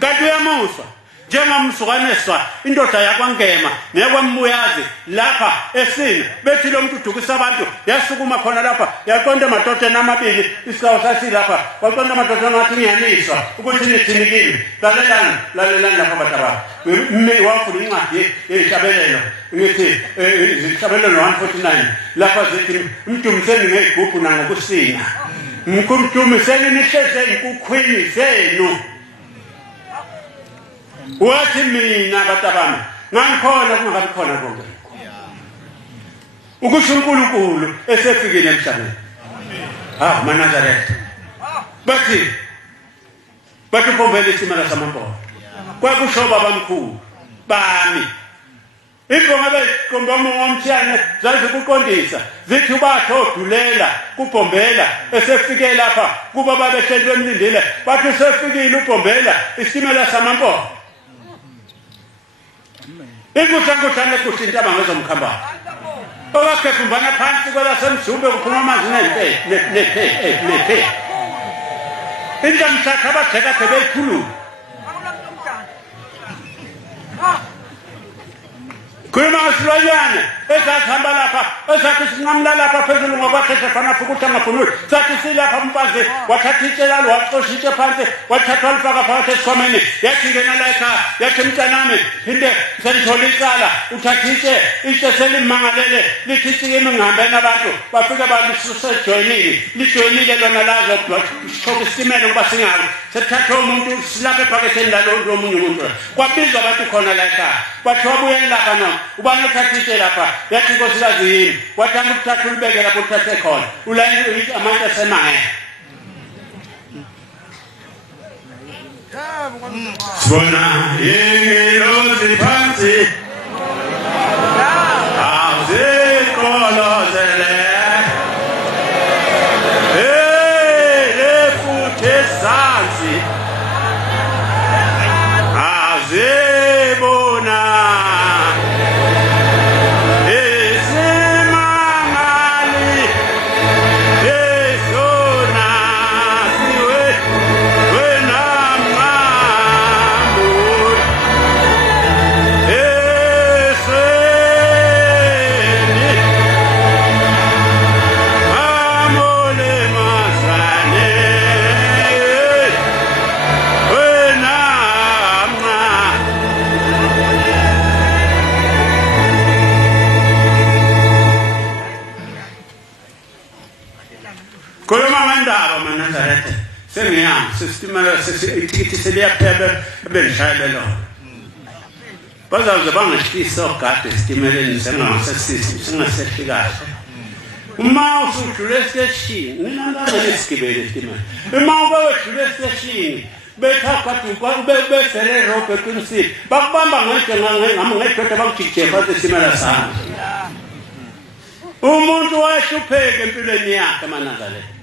kanti uyamuzwa njengamsukaneswa indoda yakwangema nekwambuyazi lapha esini bethi lo muntu udukisa abantu yasukuma khona lapha yaqonda amadoda namabili isigawu sathi lapha waqonda amadoda ngathi ngiyaniswa ukuthi nithinikile lalelani lapha bataba mme wafuna incwadi yeshabelelo ngithi ishabelelo 149 lapha zithi umdumiseni ngegubhu nangokusina mkumdumiseni nihleze inkukhwini zenu wathi mina batabami ngangikhona kungabi khona konke ukusho uNkulunkulu esefikile emhlabeni Manazaretha bathi bombele isimala samampondo kwakusho baba mkhulu bami Ibonga beqomba ngomthiyane zazi kuqondisa zithi batho dulela kubhombela esefike lapha kuba babehleli bemlindile bathi sefikile ubhombela isimela samampo ikuthanguthange kuthinta abangezomkhamba okakhe kumbana phansi kwela semjube kuphuma amanzi nephe indamthatha abajeka beyikhuluma khuluma ngasilwanyana esahamba lapha esathi sinqamla lapha phezulu ngokwathetha fana fukuthi angafuni sathi silapha umfazi wathatha itshelalo waxosha itshe phansi wathatha alifaka phakathi esikhwameni yathi ngena la ekhaya yathi mntanami phinde selithola icala uthatha itshe selimangalele lithi tsikimi ngihambeni abantu bafike lijoyinile lona lazo shoka isitimela ukuba singabi sethatha umuntu silapha ephaketheni lalo omunye umuntu kwabizwa abantu khona la ekhaya bathiwa buyeni lapha noma ubani uthatha itshe lapha yathi inkosikazi yini wathanda ukuthatha ulibeke lapho uthathe khona ulayini amanye asemahe sibona yengelozi phansi azikolozele lefuthe sansi azibona sistema sesitikiti seliyaphela benishayele lo bazawuze bangehlisa ogade esitimeleni singasehli kahle uma usudlule esiteshini ninandanga nesigibele esitimela uma ube wedlule esiteshini bethakhwathi befere robhe qinisile bakubamba ngedwa bakujikije phansi esitimela sami umuntu wayehlupheka empilweni yakhe Manazareth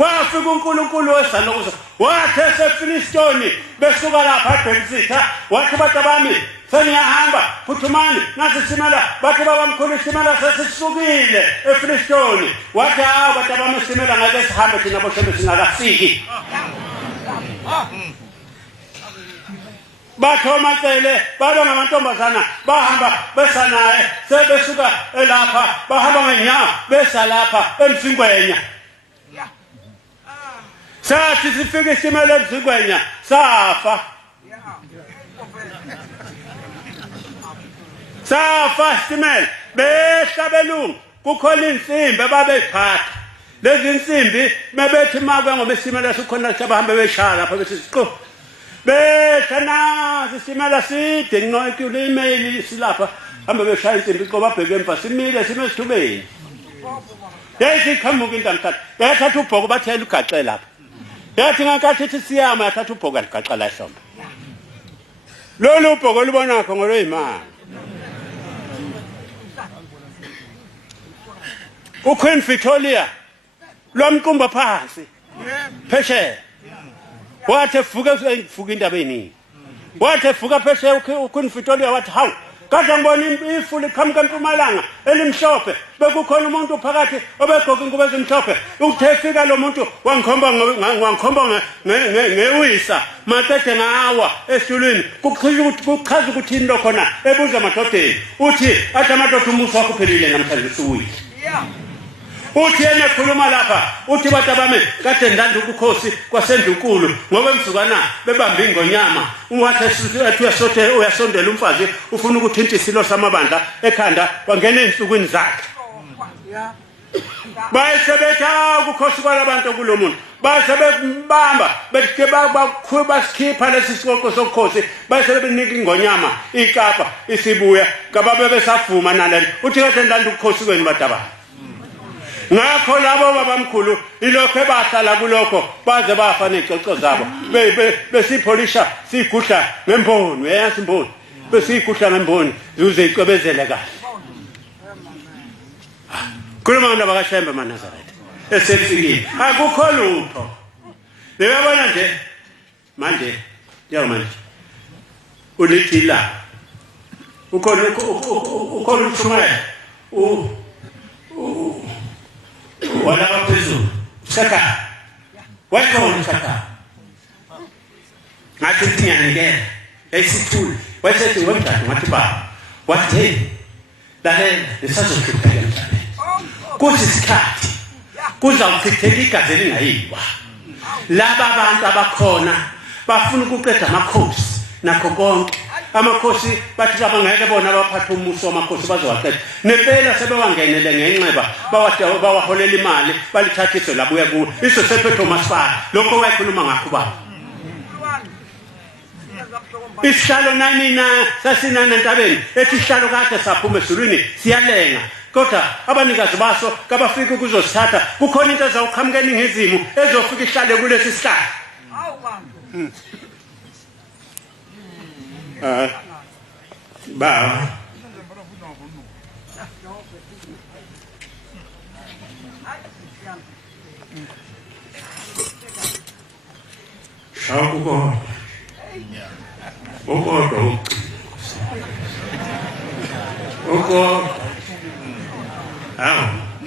kwafika uNkulunkulu wesalokuza wathi eseFilistoni besuka lapha eBhelisitha wathi batabami seniyahamba phuthumani nasisimela bathi babamkhulu isimela sesisukile eFilistoni wathi batabami isimela ngeke sihambe thina boshebe singakafiki bathoma cele baba ngamantombazana bahamba besanaye sebesuka elapha bahamba ngenyawo besalapha emsingwenya sathi sifike isimela emsingwenya safa isimela behlabelungu kukhona insimbi ababeyiphatha lezi insimbi mebethi makwe ngoba isimela sikhona sabahambe beshaya lapha bethi siqo bethana isimela side nqoke email silapha hamba beshaya insimbi qoba bheke emva simile simesithubeni yathi qhamuka intamthatha yathatha ubhoko bathela ugaxe lapha yathi ngakathi ithi siyama yathatha ubhoko aligaxa la ehlombe lolu ubhoko libonakho ngolweyimali uQueen Victoria lomqumba phansi pheshe wathi evuka indaba eningi wathi evuka pheshe uQueen Victoria wathi hawu kade ngibona ifu liqhamuka eMpumalanga elimhlophe bekukhona umuntu phakathi obegqoka ingubo ezimhlophe uthefika lo muntu wangikhomba ngewisa maqede ngawa esitulweni kuchaza ukuthi ini lokhona ebuza amadodeni uthi athi amadoda umuso wakho uphelile namhlanje usuwile uthi yena ekhuluma lapha uthi batabami kade ndanda ukukhosi kwasendunkulu ngoba emzukwana bebamba ingonyama uwathi ethi uyasondela umfazi ufuna ukuthinta isilo samabandla ekhanda wangena ensukwini zakhe bayisebetha ukukhosi kwalabantu kulomuntu basebebamba bethe bakhipha lesi siqoqo sokhosi basebenika ingonyama ikapa isibuya kababe besavuma nalento uthi kade ndanda ukukhosi kweni batabami ngakho labo babamkhulu ilokho ebahlala kulokho baze bafa necoco zabo besipholisha sigudla ngembono yasimbono bese ikuhla ngemboni uze icwebezele kahle khuluma ndaba kaShembe maNazaretha esefikile akukho lutho uyabona nje manje manje ulithi la ukhona uthumela wala phezulu saka wakhona saka ngathi tinyangeke esithule wasethi wemdala ngathi ba wathi lalela lisazohlupheka emhlabeni kuthi isikhathi kuzawuchitheka igazi elingayiwa laba abantu abakhona bafuna ukuqeda amakhosi nakho konke amakhosi bathi abangeke bona abaphatha umuso wamakhosi bazowaqeda nempela sebewangenele ngenxeba bawaholela imali balithathise labuya kuwo iso sephetho masipala lokho wayikhuluma ngakho ba isihlalo nanina sasinana entabeni ethi isihlalo kade saphuma ezulwini siyalenga kodwa abanikazi baso kabafika ukuzosithatha kukhona into ezawuqhamuka eningizimu ezofika ihlale kulesi sihlalo ba shakuko oko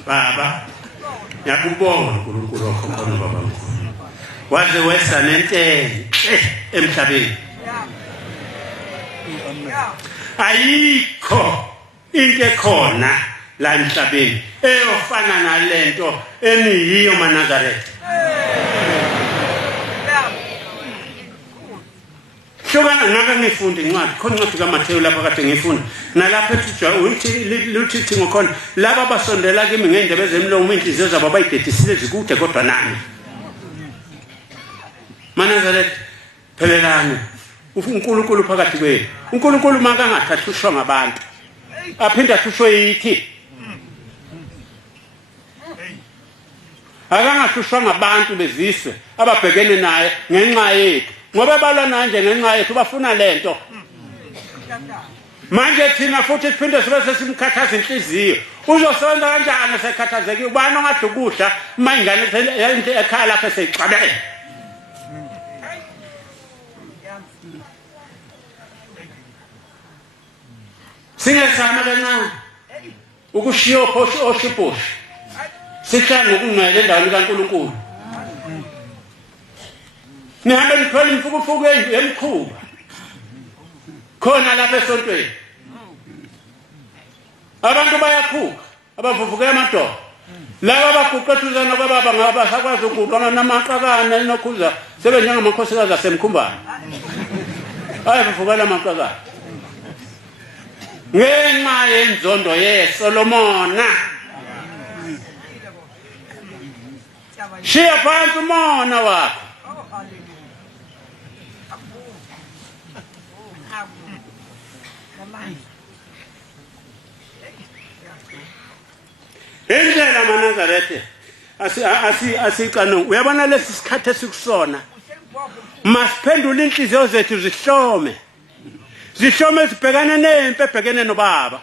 baba yakubonga uNkulunkulu wakho khona baba mkhulu waze wesa nenhle emhlabeni ayikho into ekhona la emhlabeni eyofana nalento eniyiyo maNazaretha shokana naka ngifunda incwadi khona incwadi kaMathewu lapha kade ngifunda nalapha uthi ngokhona laba basondela kimi ngendebe zemlomo inhliziyo zabo bayidedisile zikude kodwa nani maNazaretha phelelani uNkulunkulu phakathi kwenu uNkulunkulu maka ngathathushwa ngabantu aphinda athushwe yithi akangathushwa ngabantu beziswe ababhekene naye ngenxa yethu ngoba balwa nanje ngenxa yethu bafuna lento manje thina futhi siphinde sibe sesimkhathaza inhliziyo uzosebenza kanjani sekhathazekile ubani ongathi ukudla mayingane ekhaya lapha seyicabele singesama kancane ukushiya oshiphoshi sihlala ngokungcwele endaweni kaNkulunkulu nihambe nithola imfukufuku emkhuba khona lapha esontweni abantu bayakhuka abavuvuke amadoda laba abaguqethuzana kwababa ngaba sakwazi ukuqama namaqakana enokhuza sebe njengamakhosikazi asemkhumbane ayivuvukela amaqakana ngenxa yenzondo yeSolomona shiya phansi umona wakho indlela maNazaretha asicano uyabona lesi sikhathi esikusona masiphendula inhliziyo zethu zihlome zibhekane nempe ebhekene nobaba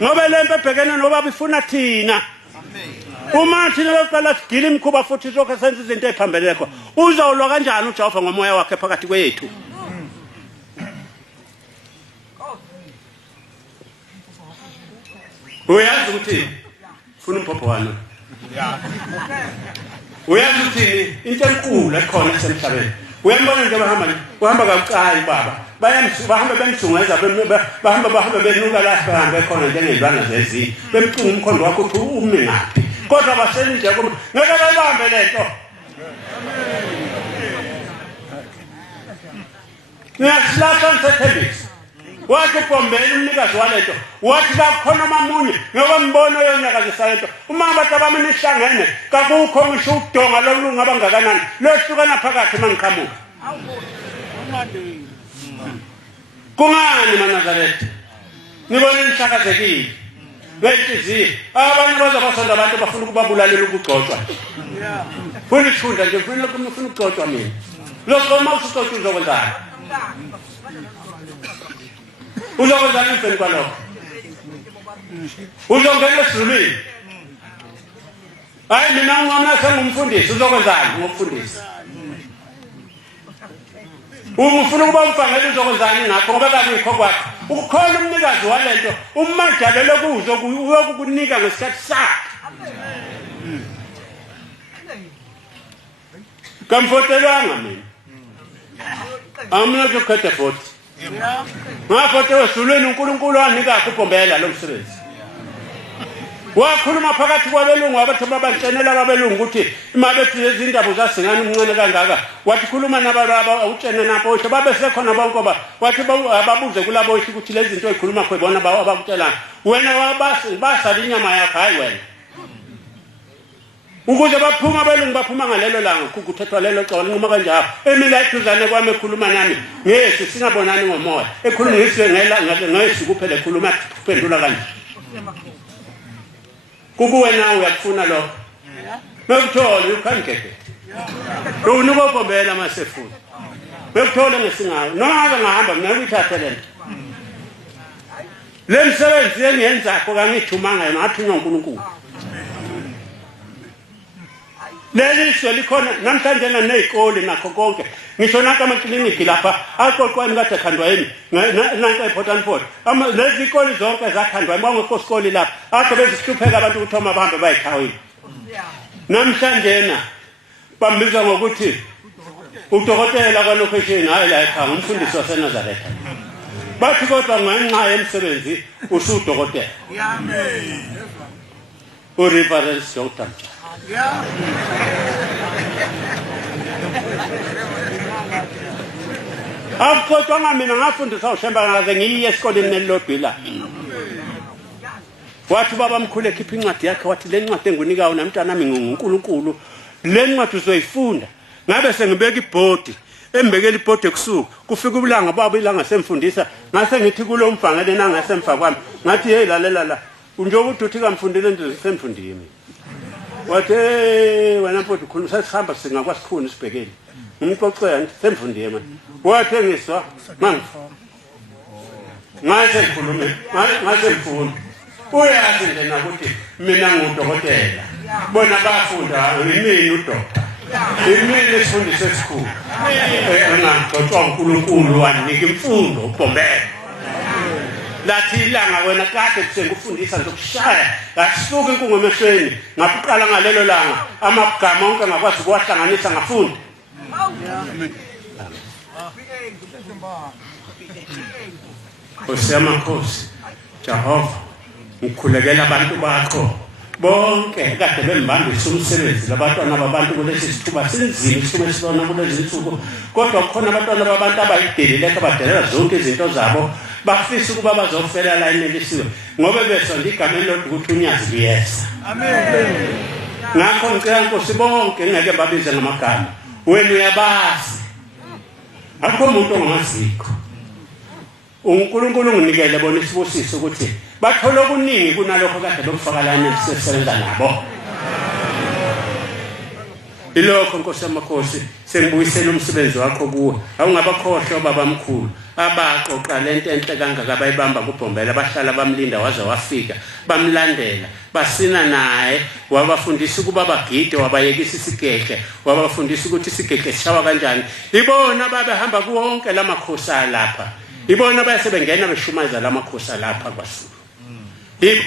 ngoba lempe ebhekene nobaba ifuna thina uma thina lokuqala sigila imkhuba futhi sokho senze izinto eziphambeleko uzawulwa kanjani uJehova ngomoya wakhe phakathi kwethu uyazi ukuthi funa umphopho wami uyazi ukuthi into enkulu ekhona esemhlabeni uyambona nje bahamba kabucayi baba bahamba bemsungeza bahamba benuka la bahamba khona njengezilwana zezini bemcunga umkhondo wakho ukuthi ume ngaphi kodwa baseli nje ngeke bayibambe lento ngiyasilahla ngisethembisa wathi uBombela umnikazi walento wathi bakhona mamunye ngoba mbono yonyakazisa lento uma abantu abamanihlangene kakukho ngisho ukudonga lokulunga abangakanani lohlukana phakathi mangiqhamuka kungani maNazaretha nibona nihlakazekile beyinhliziyo abanye bazabasonda abantu bafuna ukubabulalela ukugcotshwa funa ithunda nje funa ukugcotshwa mina lokho uma usugcotshwa uzokwenzani uzokwenzani emveni kwalokho uzongena esizulwini hayi mina ungomna sengumfundisi uzokwenzani ngokufundisa ufuna ukuba umfangele uzokwenzani ngakho ngoba kakuyikho kwakho ukukhona umnikazi walento umadalelo kuzo uyokukunika ngesikhathi sakhe kamfotelanga mina amna ukukhetha futhi ngafote wesulweni uNkulunkulu wanika ukubhombela lo msebenzi wakhuluma phakathi kwabelungu abathe babantenela kwabelungu ukuthi imabethi izindaba zasingani umncane kangaka wathi khuluma nabalaba utshene napho usho babe sekhona bonke wathi ababuze kulabo ukuthi lezi zinto ezikhuluma kho bona abakutshelana wena basala inyama yakho hayi wena ukuze baphuma abelungu baphuma ngalelo langa kuthethwa lelo xolo nquma kanjalo emila ethuzane kwami ekhuluma nami ngesi singabonani ngomoya ekhuluma ngiswe ngesi kuphela ekhuluma kuphendula kanje kukuwena uyakufuna lo bekuthola ukhankeke lo unikophombela masefuna bekuthola ngesingayo noma ngahamba mina ukuthatha lento le msebenzi engiyenza kho kangithumanga ngathunywa uNkulunkulu leli likhona namhlanje nezikole nakho konke ngisho nanka amakliniki lapha aqoqweni kade khandwa yini nanka ePort Fort lezi izikole zonke zakhandwa ngokho isikole lapha ade bezihlupheka abantu ukuthi oma bahambe bayikhawini namhlanje bambiza ngokuthi udokotela kwaLocation hayi la ekhaya umfundisi waseNazaretha bathi kodwa ngenxa yemsebenzi usudokotela amen ureference doctor Kodwa mina ngafundisa uShemba ngaze ngiye esikoleni nelobhila wathi baba mkhulu ekhipha incwadi yakhe wathi le ncwadi engunikayo namntana nami nguNkulunkulu le ncwadi uzoyifunda ngabe sengibeka ibhodi embekela ibhodi ekusuku kufika ubulanga baba ilanga semfundisa ngase ngithi kulo mfangele nangasemfa kwami ngathi hey lalela la njengoba uthi kamfundile nje semfundini wathi wena mfowethu khona sesihamba singakwasikhuni sibhekele ngimxoxela semfundile manje wathi ngiswa ngase ngikhulume ngase ngifuna uyazi nje nakuthi mina ngudokotela bona bafunda yini udokotela imini esifundise esikhulu ngixoxa uNkulunkulu wanika imfundo ubhombela lathi ilanga wena kade kusengufundisa nzokushaya ngasuka inkungomeshweni ngakuqala ngalelo langa amagama onke ngakwazi ukuwahlanganisa ngafunda Osemakhosi Jehova ngikhulekela abantu bakho bonke kade bembambisa umsebenzi labantwana babantu kulesi sithuba sinzima isithuba sibona kulezi insuku kodwa kukhona abantwana babantu abayidelile abadelela zonke izinto zabo bafisa ukuba bazofela la inelisiwe ngoba besonde igama elilodwa ukuthi unyazi liyeza amen ngakho ngicela Nkosi bonke ngeke babize ngamagama wena uyabazi akho umuntu ongamazikho uNkulunkulu unginikele bona isibusiso ukuthi bathola okuningi kunalokho kade lokufakalana sisebenza nabo ilokho Nkosi yamakhosi sengibuyisela umsebenzi wakho kuwe awungabakhohlwa baba mkhulu abaqoqa lento enhle kangaka bayibamba kubhombela bahlala bamlinda waze wafika bamlandela basina naye wabafundisa ukuba bagide wabayekisa isigehle wabafundisa ukuthi isigehle sishawa kanjani ibona babehamba kuwonke lamakhosi lapha ibona bayasebengena beshumayeza lamakhosi lapha kwaSulu yibo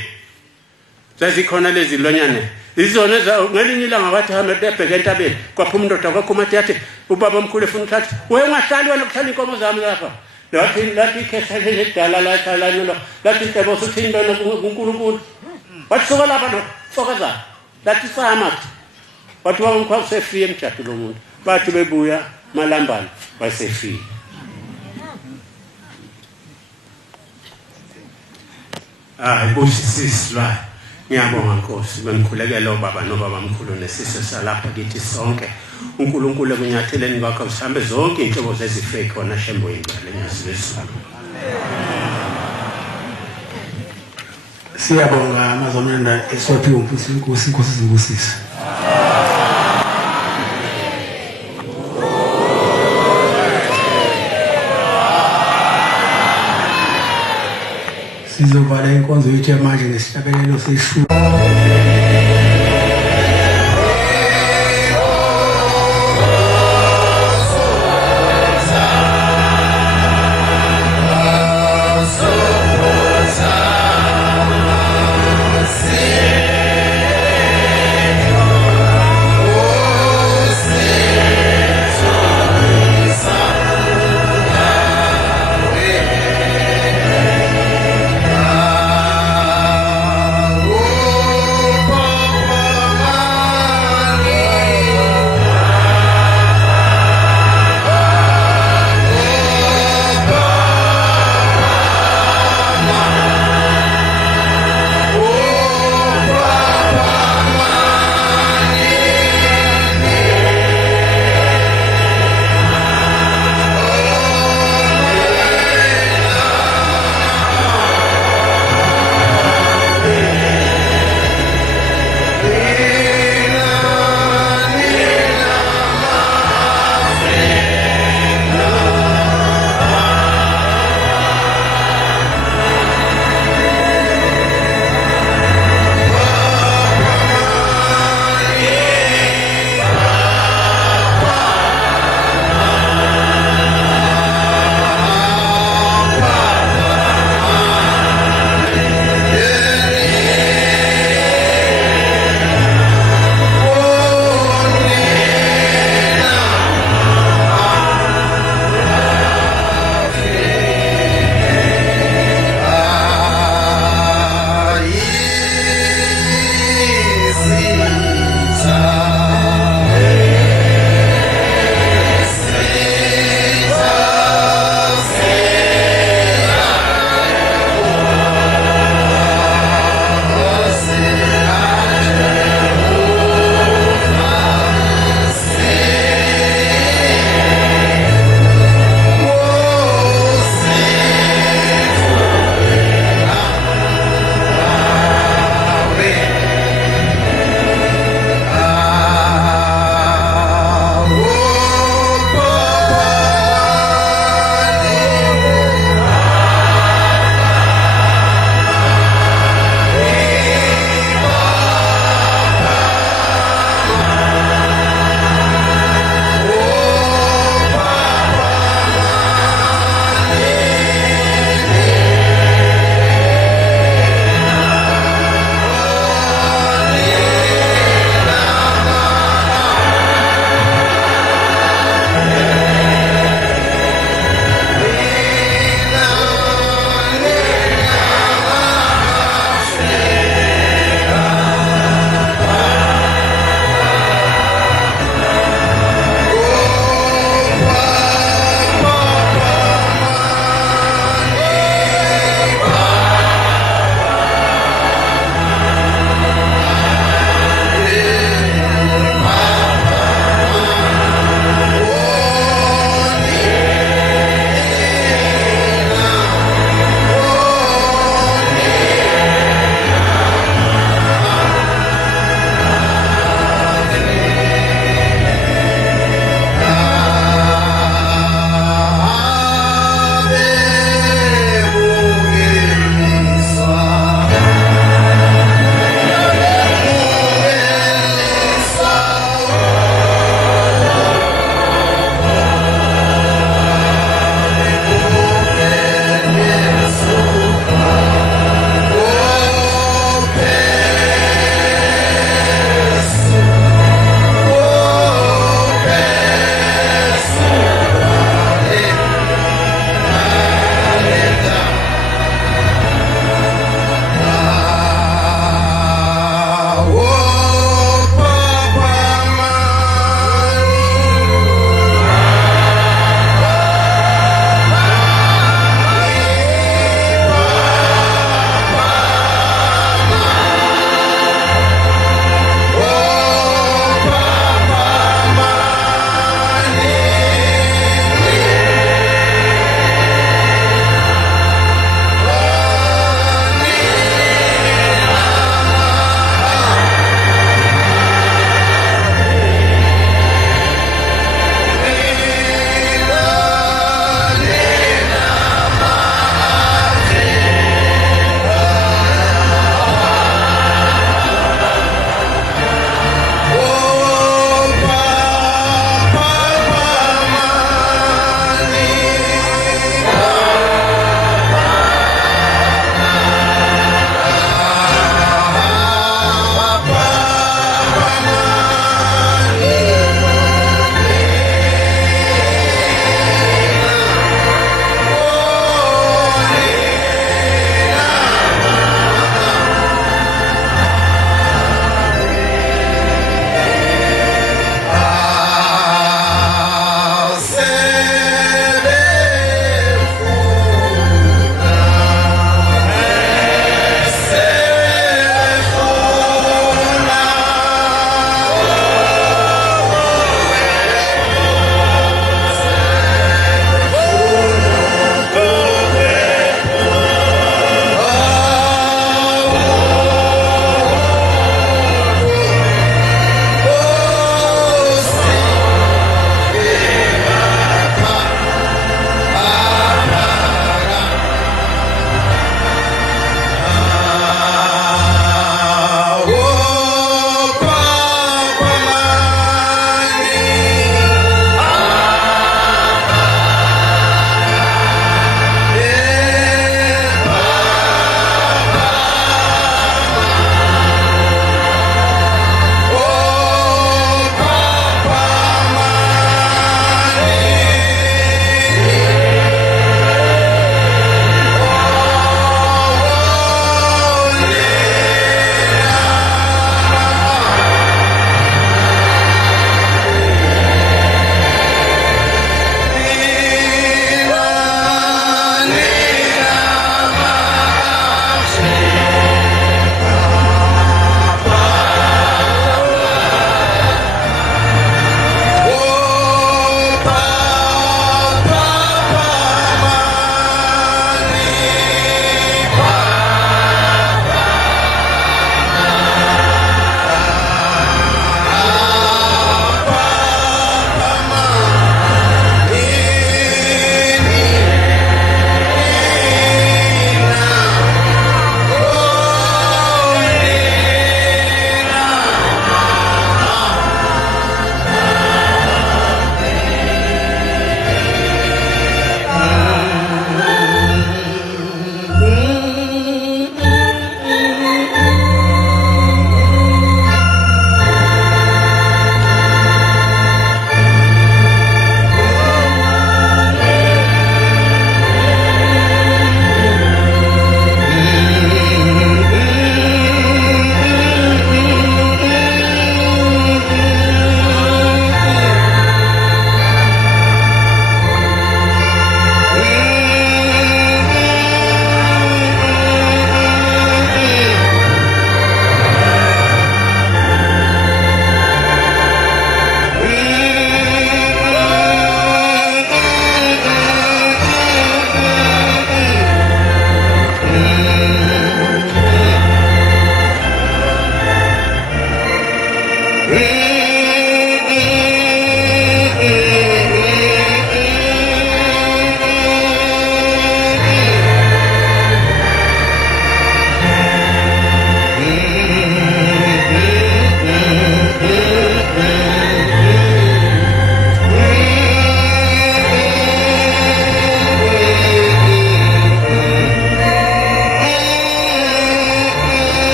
zazikhona lezi lonyane izona ngelinye ilanga wathi hamba ebheke entabeni kwaphuma indoda kwakhumati yathi ubaba omkhulu efuna ukuthatha weyengahlali wena ukuhlala inkomo zami lapha lathi ikhesa ledala lathalanyelwa lathi intebo suthi intwana kuNkulunkulu wathi soka lapha nofokaza lathi samathi wathi ubaba omkhulu sefike emjado lo muntu bathi bebuya malambane wasefike Busisisi lwa ngiyabonga Nkosi bengikhulekela ubaba nobaba mkhulu nesizwe salapha kithi sonke uNkulunkulu ekunyatheleni kwakho usihambe zonke inhlobo zezifeke khona Shembo ingcwele nyasizwe Siyabonga amazomanda eswaphiwe umfundisi Nkosi zibusisa Sizovala inkonzo yethu yamanje ngesihlabelelo seshumi. Oh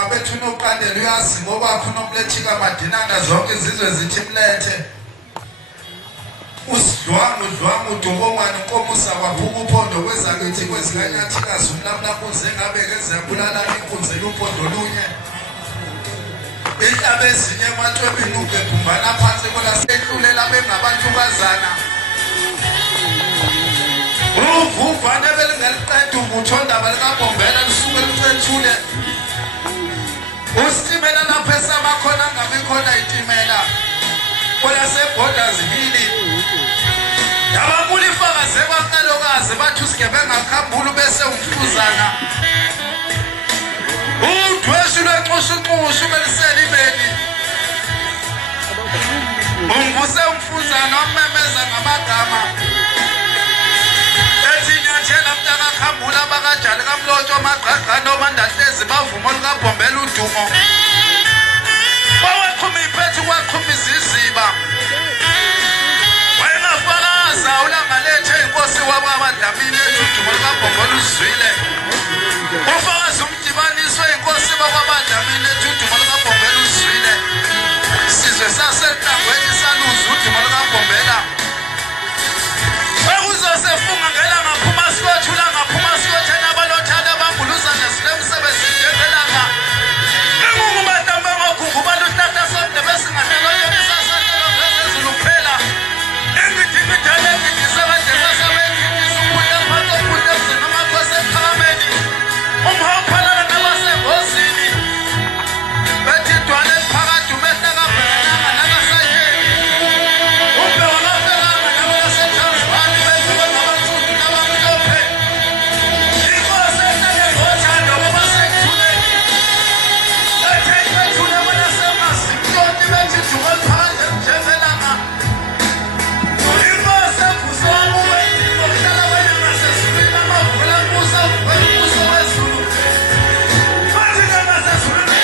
mabethu noqandela uyazi ngoba khona umlethika madinanga zonke izizwe zithi mlethe usidlwangu udongongwane inkomusa waphuka uphondo kwezakithi kwezikanyathikazi umlamlabuze ngabekeze kulala inkunzi luphondo lunye ihlaba ezinye ematwebini ugebhumbana phansi kolasedlulela bengabantukazana uvuvane belingeliqeda uvuthondaba likabombela lisuke lucethule usitimela lapho esamakhona angabikhona itimela kolaseborders hili yabamulifakaze baqalokazi bathi usigebenga khambulu bese umhluzana udweshu lwexushunxushu beliselibeni umvuse umfuzana wamemeza ngamagama ethi nyathela mntaka khambula bakajali kamlotshwa amagqagqana omandahlezi bavumo likabhombela udumo bawaqhuma iphethu kwaqhuma iziziba wayengafakaza ulangalethe inkosi wababadlamini edudumo likabhombela uzwile ufakazi umdibaniswe inkosi bakwabadlamini edudumo likabhombela uzwile sizwe sasetangweni saluza udumo likabhombela ekuzosefunga ngela ngaphuma siyothula ngaphuma siyothena abalothana bambuluzana silemsebenzi njengelanga engungubadamba ngogungu baluhlahla sonke besingahlelonyeni sasatelo ngezezulu phela engidimidala engidisebade basabengidisa ukhule phansi okhule emzini amakhosi ephakameni umhawuphalala nabasengozini bethi idwane eliphakathi umehlakabhenanga nakasayeni umbewakabekanga nabalasetranzibani bethiwe ngabathundu nabamhlophe inkosi ehleke ngothando babasekhuleni ethethethule balasemazimloti bethi duke phandle njengelanga inkosi evuso wamubeni okuhlala wena ngasezulwini amavula mbusa wembuso wezulu bathi ngasezulwini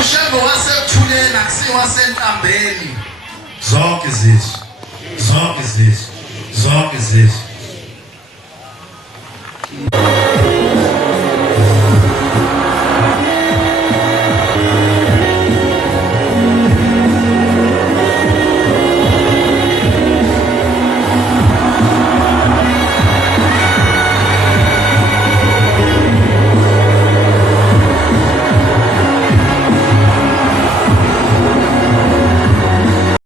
ushambo wasekuthuleni akusiwa sentambeni zonke izizwe zonke izizwe